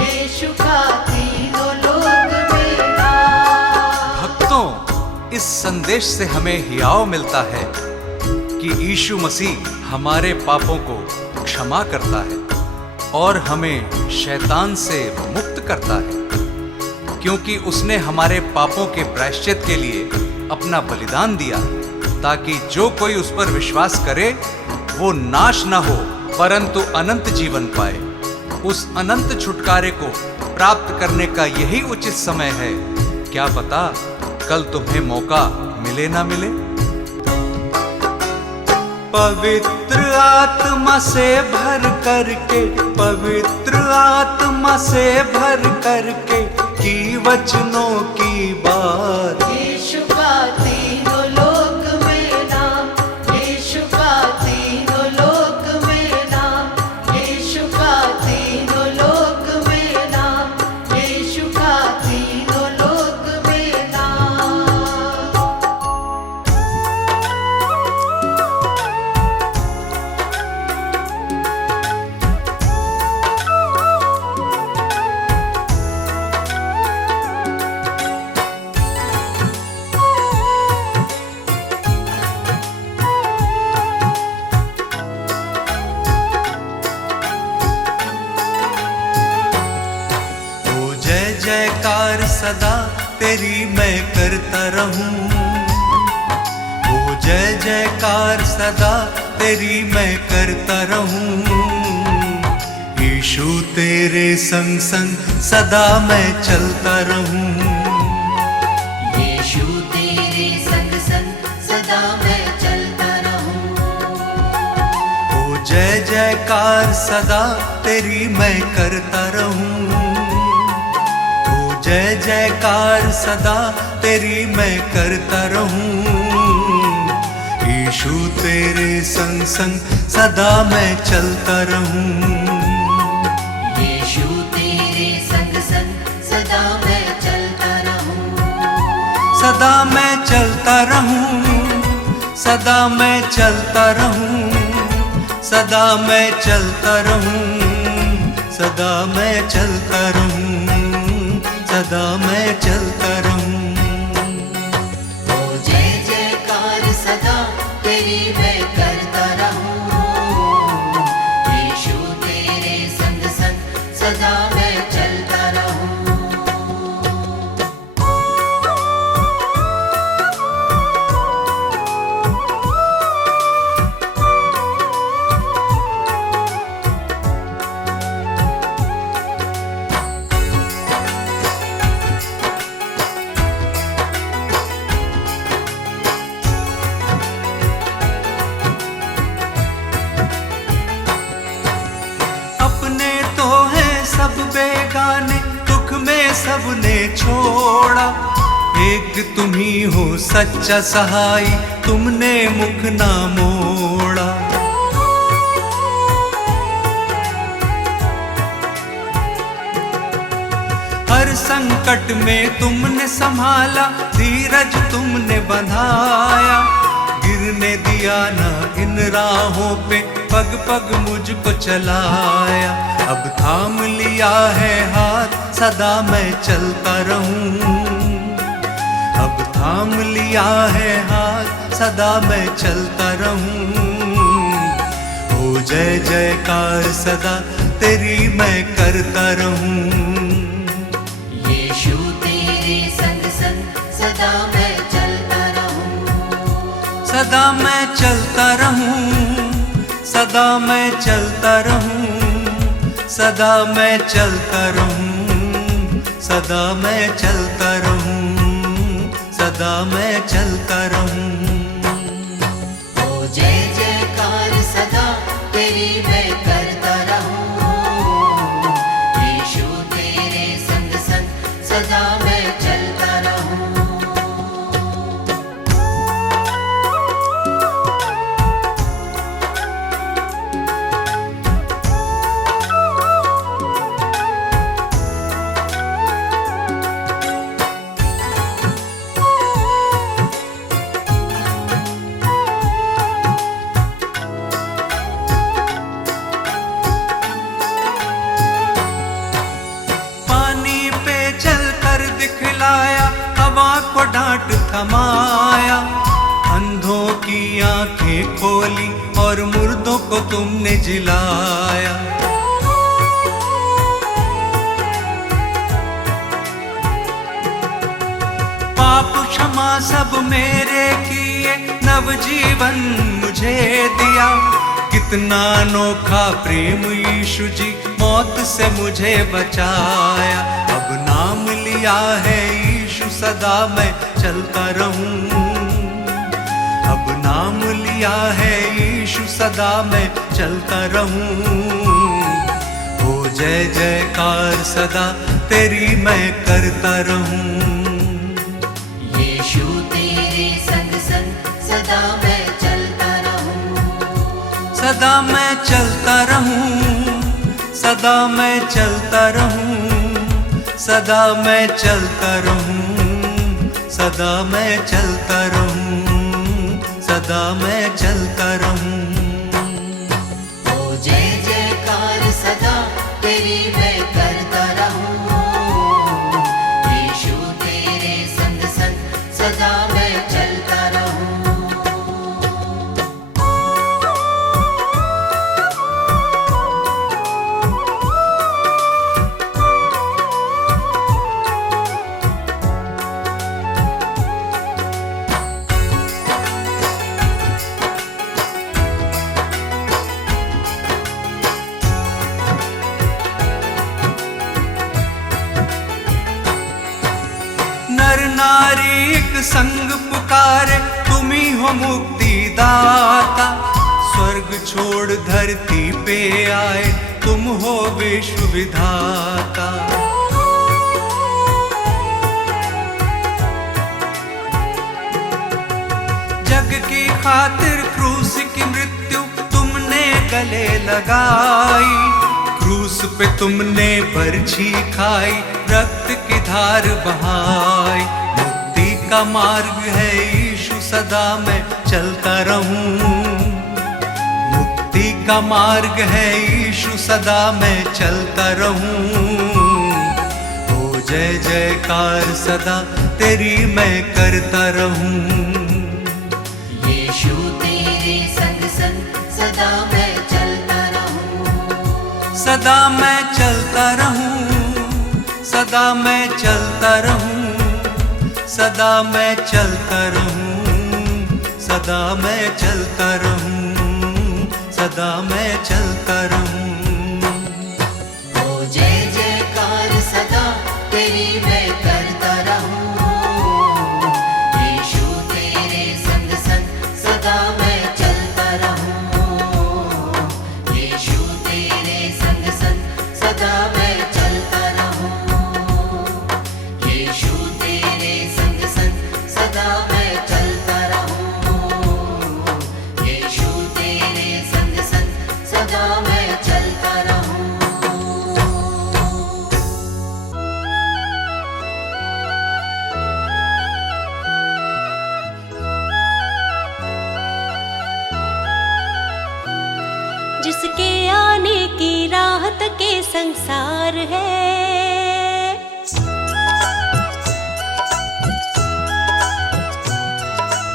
यीशु का तीनों लोक में नाम। भक्तों, इस संदेश से हमें हियाव मिलता है कि यीशु मसीह हमारे पापों को क्षमा करता है और हमें शैतान से मुक्त करता है, क्योंकि उसने हमारे पापों के प्रायश्चित के लिए अपना बलिदान दिया, ताकि जो कोई उस पर विश्वास करे वो नाश न हो परंतु अनंत जीवन पाए। उस अनंत छुटकारे को प्राप्त करने का यही उचित समय है। क्या पता कल तुम्हें मौका मिले ना मिले। पवित्र आत्मा से भर करके, पवित्र आत्मा से भर करके की वचनों की बात। यीशु का तीनों लोक में नाम, यीशु का तीनों लोक में नाम, यीशु का तीनों लोक में नाम, यीशु का तीनों लोक में नाम। जयकार सदा तेरी मैं करता रहूं, ओ जय जयकार सदा तेरी मैं करता रहूं। यीशु तेरे संग संग सदा मैं चलता रहूं। यीशु तेरे संग संग सदा मैं चलता रहूं। ओ जय जयकार सदा तेरी मैं करता रहूं। जय जयकार सदा तेरी मैं करता रहूं। यीशु तेरे संग संग सदा मैं चलता रहूं। यीशु तेरे संग संग सदा मैं चलता रहूं। सदा मैं चलता रहूं, सदा मैं चलता रहूं, सदा मैं चलता रहूं, सदा मैं चलता रहूं, सदा मैं चलता रहूं। ओ जय जयकार सदा तेरी मैं करता रहूं, यीशु तेरे संग संग सदा मैं चलता रहूं। अपने तो हैं सब बेगाने, दुख में सबने छोड़ा, एक तुम ही हो सच्चा सहाय, तुमने मुख ना मोड़ा। हर संकट में तुमने संभाला, धीरज तुमने बंधाया, गिरने दिया ना इन राहों पे, पग पग मुझको चलाया। अब थाम लिया है हाथ, सदा मैं चलता रहूं, अब थाम लिया है हाथ, सदा मैं चलता रहूं। ओ जय जयकार सदा तेरी मैं करता रहूं, यीशु तेरे संग संग सदा मैं चलता रहूं। सदा मैं चलता रहूं, सदा मैं चलता रहूं, सदा मैं चलता रहूं, सदा मैं चलता रहूं, सदा मैं चलता रहूं। ओ जय जयकार सदा तेरी मैं करता रहूं, यीशु तेरे संग संग सदा मैं चलता रहूं। हवा को डांट थमाया, अंधों की आंखें खोली और मुर्दों को तुमने जिलाया। पाप क्षमा सब मेरे किए, नवजीवन मुझे दिया, कितना अनोखा प्रेम यीशु जी, मौत से मुझे बचाया। अब नाम लिया है यीशु, सदा मैं चलता रहूं, अब नाम लिया है यीशु, सदा मैं चलता रहूं। ओ जय जयकार सदा तेरी मैं करता रहूं, यीशु तेरे संग संग सदा मैं चलता रहूं। सदा मैं चलता रहूं, सदा मैं चलता रहूं, सदा मैं चलता रहूं, सदा मैं चलता रहूं, सदा मैं चलता रहूं। ओ जय जयकार सदा तेरी मैं करता रहूं, यीशु तेरे संग संग सदा मैं चलता रहूं। नर नारी एक संग पुकारे, तुम ही हो मुक्ति दाता, स्वर्ग छोड़ धरती पे आए, तुम हो विश्व विधाता। जग की खातिर क्रूस की मृत्यु तुमने गले लगाई, क्रूस पे तुमने बरछी खाई, रक्त की धार बहाई। मुक्ति का मार्ग है यीशु, सदा मैं चलता रहूं। मुक्ति का मार्ग है यीशु, सदा मैं चलता रहूं। ओ जय जयकार सदा तेरी मैं करता रहूं। यीशु तेरे संग संग सदा मैं चलता रहूं। सदा मैं चलता रहूं, सदा मैं चलता रहूं, सदा मैं चलता रहूं, सदा मैं चलता रहूं, सदा मैं चलता रहूं। ओ जय जयकार सदा तेरी मैं करता रहूं। यीशु तेरे संग संग सदा मैं चलता रहूं। यीशु तेरे संग संग सदा मैं चलता रहूं। यीशु तेरे संग संग सदा मैं चलता रहूं। यीशु तेरे संग संग सदा मैं चलता रहूं। जिसके आने की राहत के संसार है,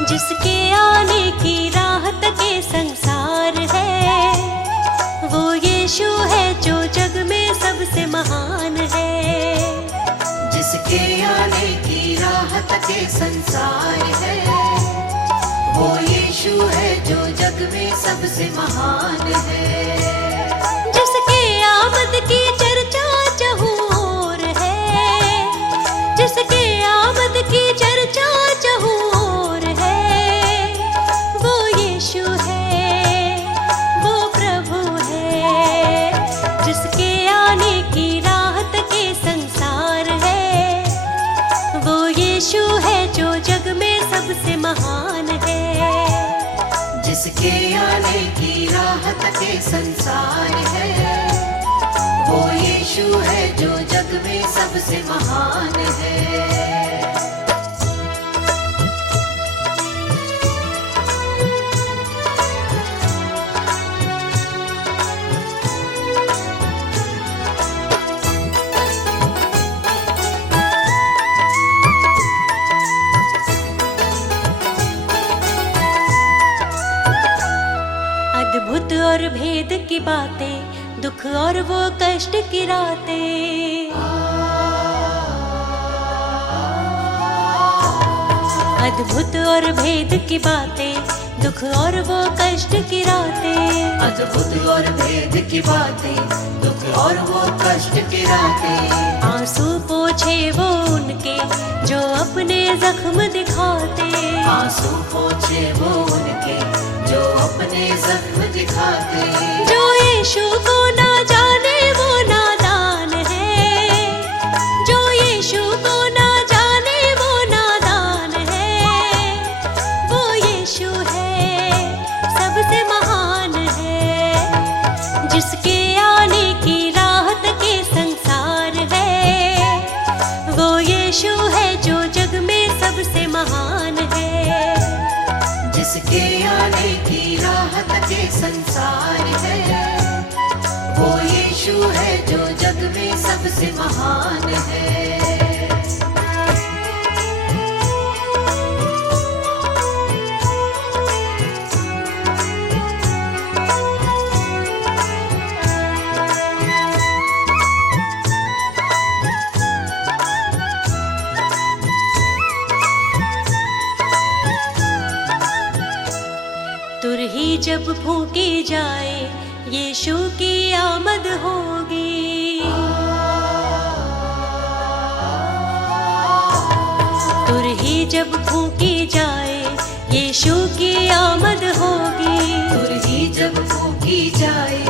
जिसके आने की राहत के संसार है, वो यीशु है जो जग में सबसे महान है। जिसके आने की राहत के संसार है, वो यीशु है जो जग में सबसे महान है। जिसके आमद की चर्चा चहुँ ओर है, जिसके आमद की चर्चा चहुँ ओर है, वो यीशु है, वो प्रभु है। जिसके आने की राहत के संसार है, वो यीशु है जो जग में सबसे महान है। जिसके आने की राहत के संसार है, वो यीशु है जो जग में सबसे महान है। अद्भुत और भेद की बातें, दुख और वो कष्ट की रातें। अद्भुत और भेद की बातें, दुख और वो कष्ट की रातें। अद्भुत और भेद की बातें, दुख और वो कष्ट की रातें। आंसू पोछे वो उनके जो अपने जख्म दिखाते। आंसू पोछे वो उनके जो अपने जख्म दिखाते। जो यीशु को ना जाने वो नादान है, जो यीशु को ना जाने वो नादान है। वो यीशु है, सबसे महान है। जिसके आने की राहत के संसार है, वो यीशु है जो जग में सबसे महान है। जिसके आने की राहत के संसार है, वो यीशु है जो जग में सबसे महान है। तुरही जब फूकी जाए, यीशु की आमद होगी। तुरही जब फूकी जाए, यीशु की आमद होगी। तुरही जब फूकी जाए,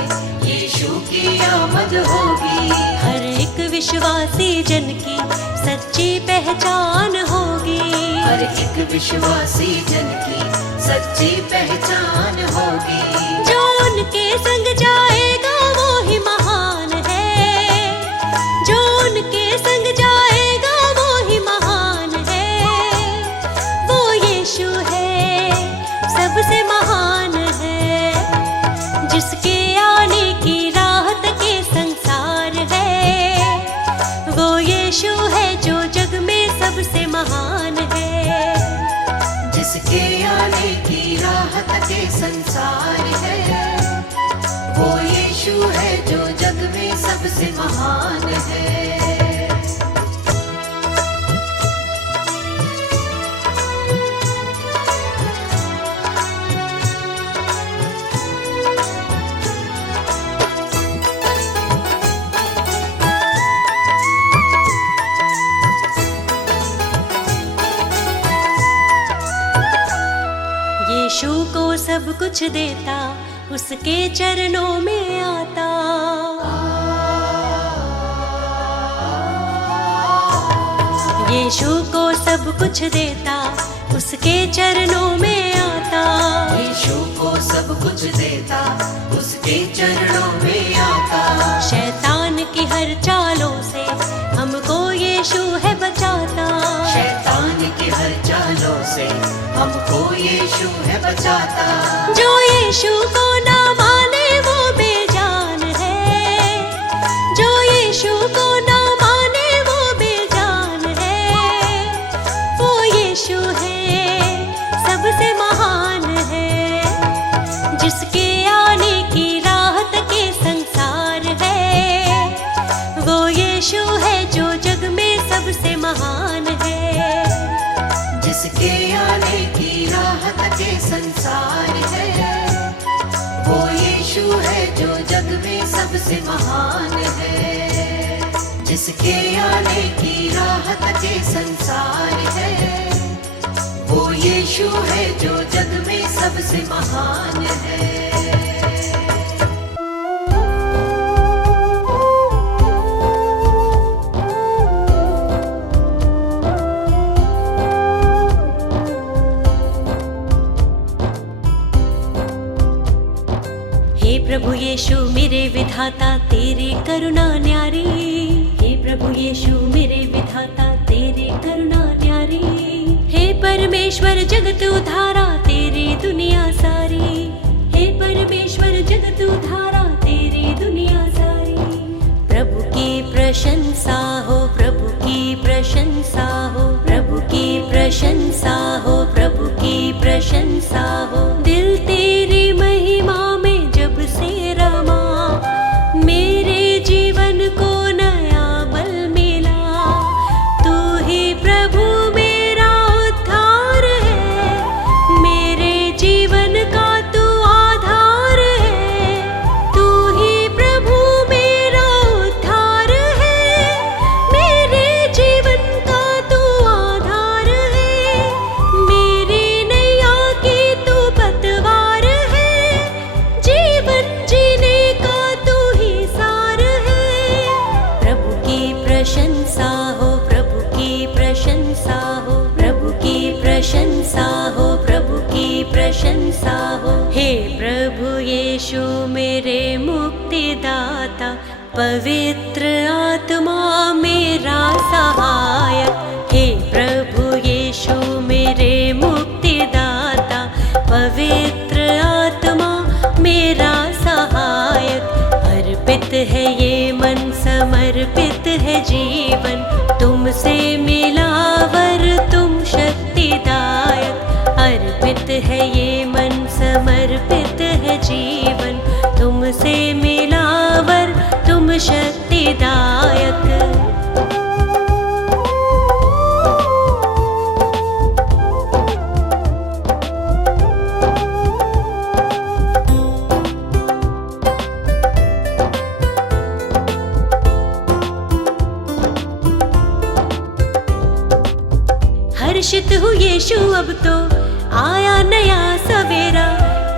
यीशु की आमद होगी। हर एक विश्वासी जन की सच्ची पहचान होगी। हर एक विश्वासी जन की सच्ची पहचान होगी। जो उनके संग जाएगा वो ही महान है, जो उनके संग जाएगा वो ही महान है। वो यीशु है, यीशु है जो जग में सबसे महान है। यीशु को सब कुछ देता, उसके चरणों में आता। यीशु को सब कुछ देता, उसके चरणों में आता। यीशु को सब कुछ देता, उसके चरणों में आता। शैतान की हर चालों से हमको यीशु है बचाता। शैतान की हर चालों से हमको यीशु है बचाता। जो यीशु को ना माने वो बेजान है। जो यीशु को ना माने वो बेजान है। वो यीशु है सबसे महान है, जिसके आने की राहत के संसार है। वो यीशु है जो जग में सबसे महान है, जिसके आने की राहत के संसार है। वो यीशु है जो जग में सबसे महान है, जिसके आने की राहत के संसार है। वो यीशु है जो जग में सबसे महान है। प्रभु यीशु मेरे विधाता तेरी करुणा न्यारी। हे प्रभु यीशु मेरे विधाता तेरी करुणा न्यारी। हे परमेश्वर जगत उधारा तेरी दुनिया सारी। हे परमेश्वर जगत उधारा तेरी दुनिया सारी। प्रभु की प्रशंसा हो, प्रभु की प्रशंसा हो, प्रभु की प्रशंसा हो, प्रभु की प्रशंसा हो। दिल तेरी महिमा में जब से रमा, मेरे जीवन को नया बल मिला। तू ही प्रभु मेरा उद्धार है, मेरे जीवन का तू आधार है। तू ही प्रभु मेरा उद्धार है, मेरे जीवन का तू आधार है। मेरी नैया की तू पतवार है, जीवन जीने का तू ही सार है। प्रभु की प्रशंसा हो, प्रभु की प्रशंसा हो, प्रभु की प्रशंसा हो, प्रभु की प्रशंसा हो। हे प्रभु यीशु मेरे मुक्तिदाता, पवित्र आत्मा मेरा सहायक। हे प्रभु यीशु मेरे मुक्तिदाता, पवित्र आत्मा मेरा सहायक। अर्पित है ये मन, समर्पित है जीवन, तुमसे मिला वर तुम शक्तिदायक। अर्पित है ये मन, समर्पित है जीवन, तुमसे मिला वर तुम शक्तिदायक। हर्षित हूँ यीशु अब तो आया नया सवेरा,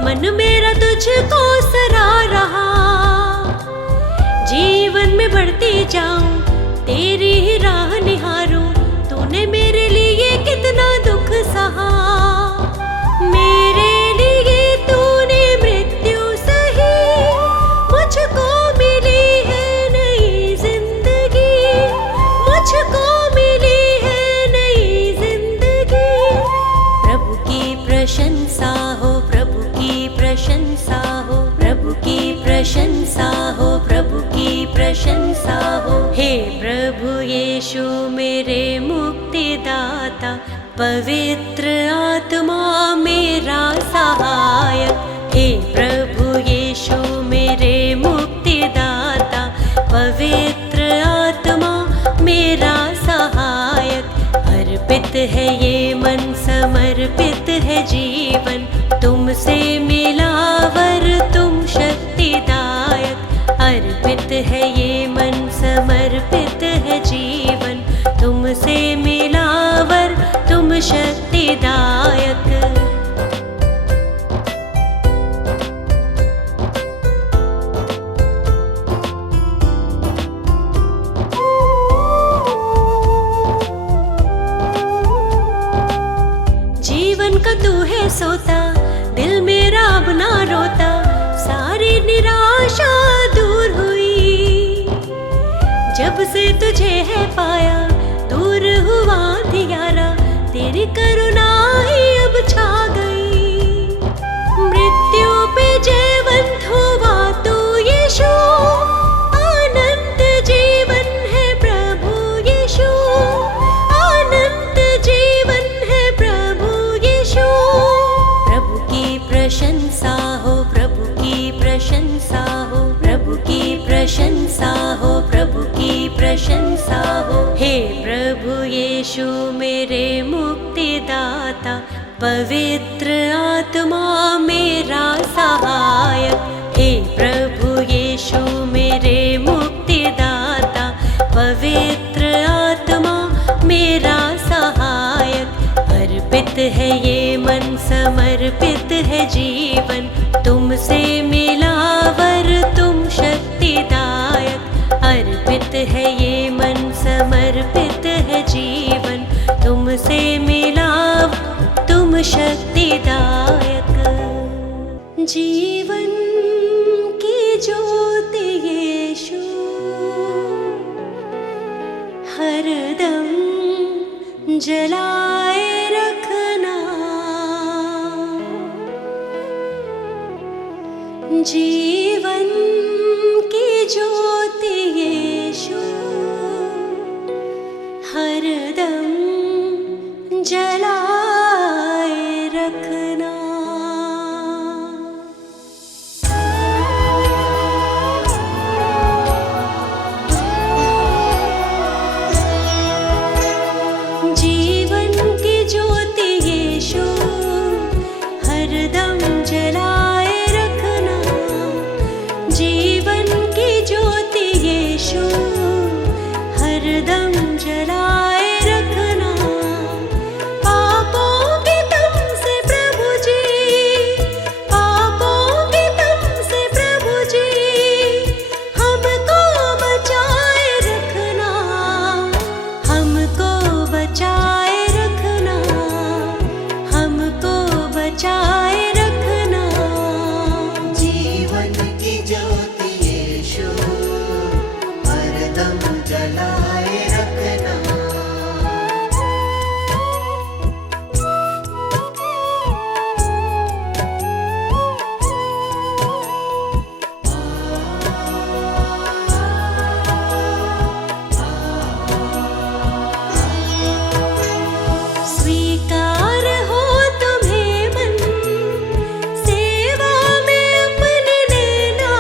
मन मेरा तुझको सरा रहा। जीवन में बढ़ती जाऊं, तेरी ही राह निहारूं। तूने मेरे लिए कितना दुख सहा, मेरे लिए तूने मृत्यु सही। मुझको मिली है नई जिंदगी, मुझको मिली है नई जिंदगी। प्रभु की प्रशंसा हो, प्रभु की प्रशंसा हो, प्रभु की प्रशंसा हो, प्रभु की प्रशंसा हो। हे प्रभु यीशु मेरे मुक्तिदाता, पवित्र आत्मा मेरा सहायक। हे प्रभु यीशु मेरे मुक्ति जब से तुझे है पाया दूर हुआ अंधियारा, तेरी करुणा ही अब छा गई। मृत्यु पे जयवंत हुआ तू यीशु, अनंत जीवन है प्रभु यीशु, अनंत जीवन है प्रभु यीशु। प्रभु की प्रशंसा हो, प्रभु की प्रशंसा हो, प्रभु की प्रशंसा हो, प्रभु की प्रशंसा हो। हे प्रभु यीशु मेरे मुक्तिदाता, पवित्र आत्मा मेरा सहायक। हे प्रभु यीशु मेरे मुक्तिदाता, पवित्र आत्मा मेरा सहायक। अर्पित है ये मन, समर्पित है जीवन, तुमसे मिला वर तुम शक्तिदायक। अर्पित है ये मन, समर्पित है जीवन, तुमसे मिला तुम शक्तिदायक। जीवन की ज्योति यीशु हरदम जलाए रखना। जीवन की ज्योति यीशु हरदम जलाए रखना। जीवन की ज्योति यीशु हरदम जलाए रखना। जीवन की ज्योति यीशु हरदम जलाए रखना। पापों के तम से प्रभु जी, पापों के तम से प्रभु जी, हमको बचाए रखना, हमको बचाए रखना, हमको बचाए रखना। जीवन की ज्योति यीशु हरदम जलाए रखना। स्वीकार हो तुम्हें मन, सेवा में अपने लेना।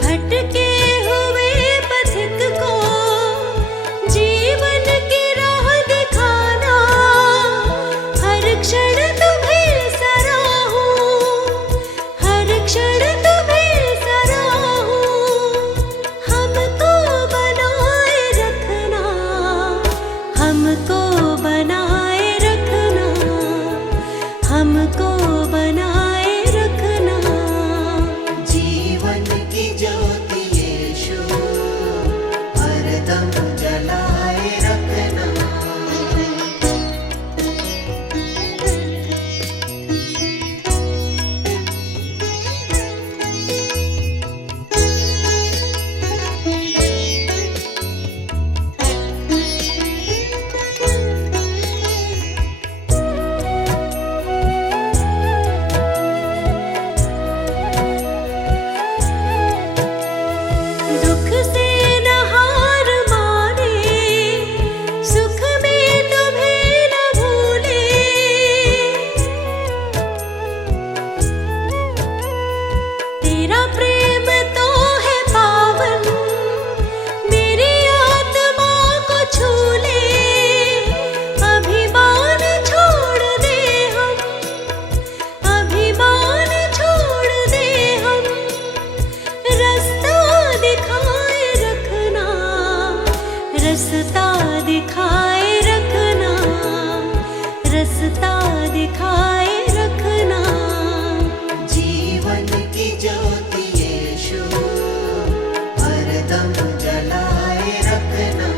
भटके हुए पथिक को जीवन की राह दिखाना। हर क्षण तुम्हें सराहूं, हर क्षण तुम्हें सराहूं। हमको बनाए रखना, हमको बनाए रखना, हमको बनाए रखना। जीवन की ज्योति यीशु हरदम जलाए रखना। दुख से न हार माने, सुख में तुम्हें न भूले। तेरा प्रेम तो है पावन, मेरी आत्मा को छू ले। अभिमान छोड़ दे हम, अभिमान छोड़ दे हम। रास्ता दिखाए रखना, रास्ता दिखाए रखना, रास्ता दिखाए रखना। जीवन की ज्योति यीशु हरदम जलाए रखना।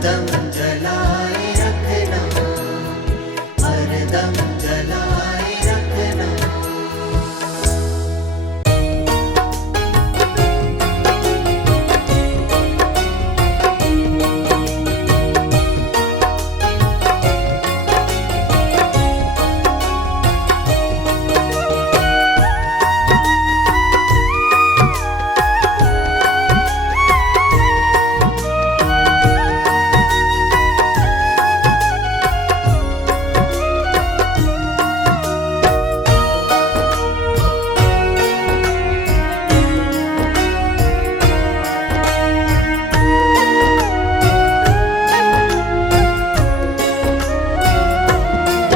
हरदम जलाए रखना, हरदम जलाए रखना।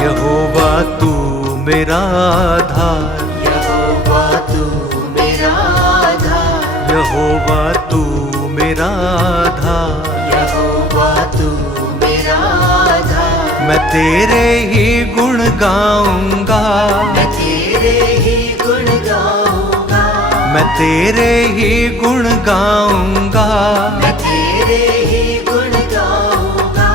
यहोवा तू मेरा आधार, यहोवा तू मेरा आधार, यहोवा तू मेरा आधार, यहोवा तू मेरा आधार। मैं तेरे ही गुण गाऊंगा, मैं तेरे ही गुण गाऊंगा, मैं तेरे ही गुण गाऊंगा, मैं तेरे ही गुण गाऊंगा।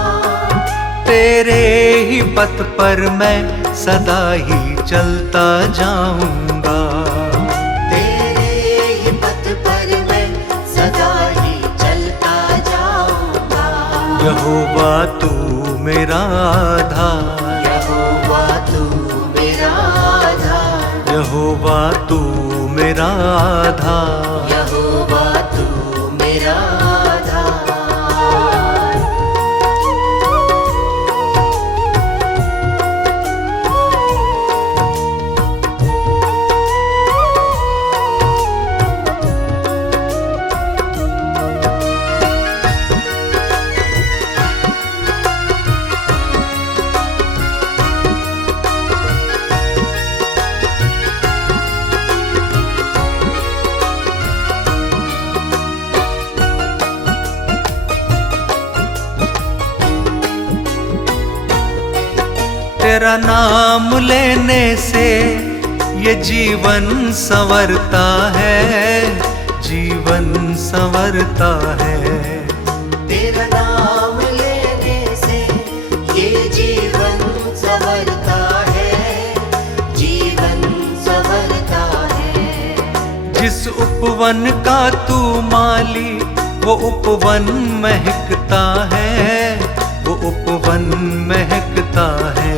तेरे ही पथ पर मैं सदा ही चलता जाऊंगा। तेरे ही पथ पर मैं सदा ही चलता जाऊंगा। यहोवा तू मेरा आधार, यहोवा तू मेरा आधार, यहोवा तू मेरा आधार, यहोवा तू मेरा आधार। तेरा नाम लेने से ये जीवन संवरता है, जीवन संवरता है। तेरा नाम लेने से ये जीवन संवरता है, जीवन संवरता है। जिस उपवन का तू माली वो उपवन महकता है, वो उपवन महकता है।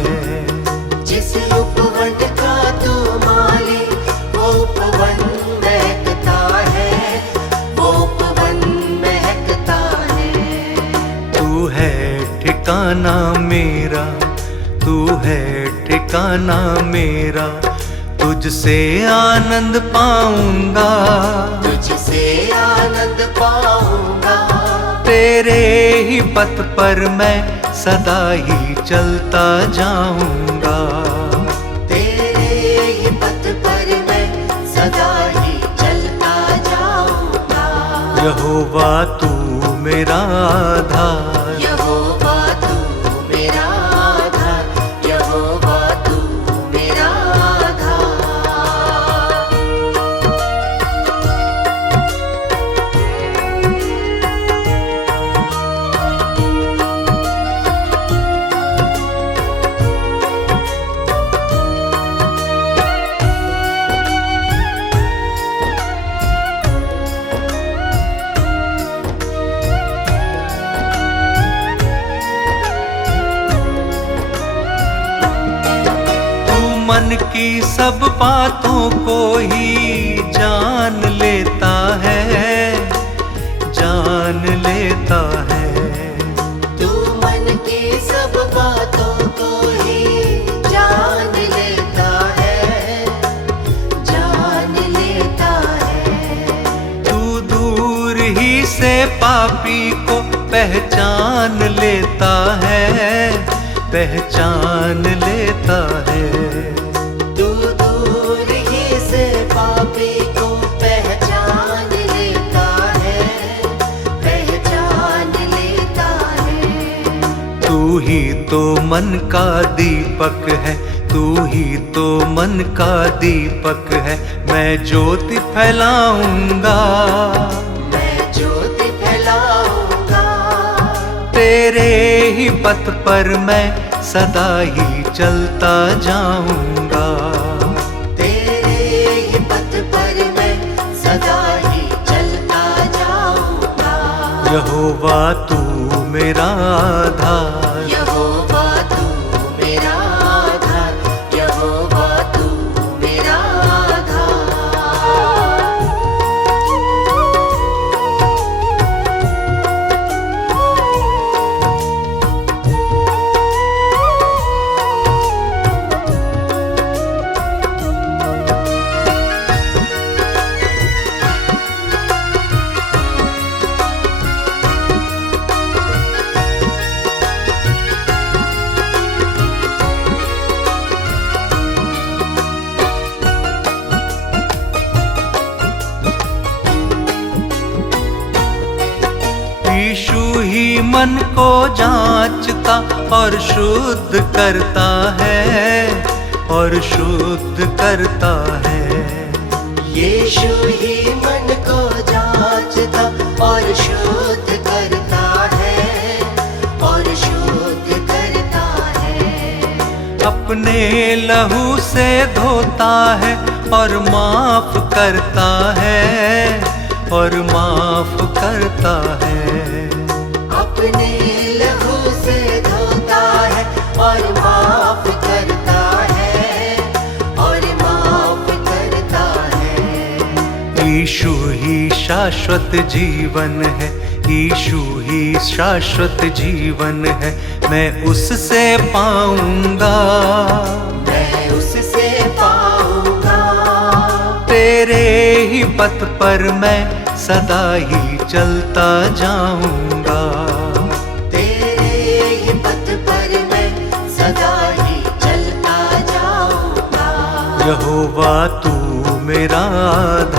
जिस उपवन का तू माली वो उपवन महकता है, वो उपवन महकता है। तू है ठिकाना मेरा, तू है ठिकाना मेरा, तुझसे आनंद पाऊंगा, तुझसे आनंद पाऊंगा। तेरे ही पथ पर मैं सदा ही चलता जाऊंगा। तेरे ही पथ पर मैं सदा ही चलता जाऊंगा। यहोवा तू मेरा आधार, यहोवा तू मेरा आधार, यहोवा तू मेरा आधार। मन की सब बातों को ही जान लेता है, जान लेता है। तू मन की सब बातों को ही जान लेता है, जान लेता है। तू दूर ही से पापी को पहचान लेता है, पहचान लेता है। तू दूर ही से पापी को पहचान लेता है, पहचान लेता है। तू ही तो मन का दीपक है, तू ही तो मन का दीपक है। मैं ज्योति फैलाऊंगा, मैं ज्योति फैलाऊंगा। तेरे ही पथ पर मैं सदा ही चलता जाऊंगा। तेरे ही पथ पर मैं सदा ही चलता जाऊंगा। यहोवा तू मेरा आधार, यहोवा तू मेरा आधार, यहोवा तू मेरा आधार। यीशु ही मन को जांचता और शुद्ध करता है, और शुद्ध करता है। यीशु ही मन को जांचता और शुद्ध करता है, और शुद्ध करता है। अपने लहू से धोता है और माफ करता है, और माफ करता है। अपने लहू से धोता है और माफ करता है, और माफ करता है। यीशु ही शाश्वत जीवन है, यीशु ही शाश्वत जीवन है। मैं उससे पाऊंगा, मैं उससे पाऊंगा। तेरे ही पथ पर मैं सदा ही चलता जाऊंगा। तेरे ही पथ पर मैं सदा ही चलता जाऊंगा। यहोवा तू मेरा आधार,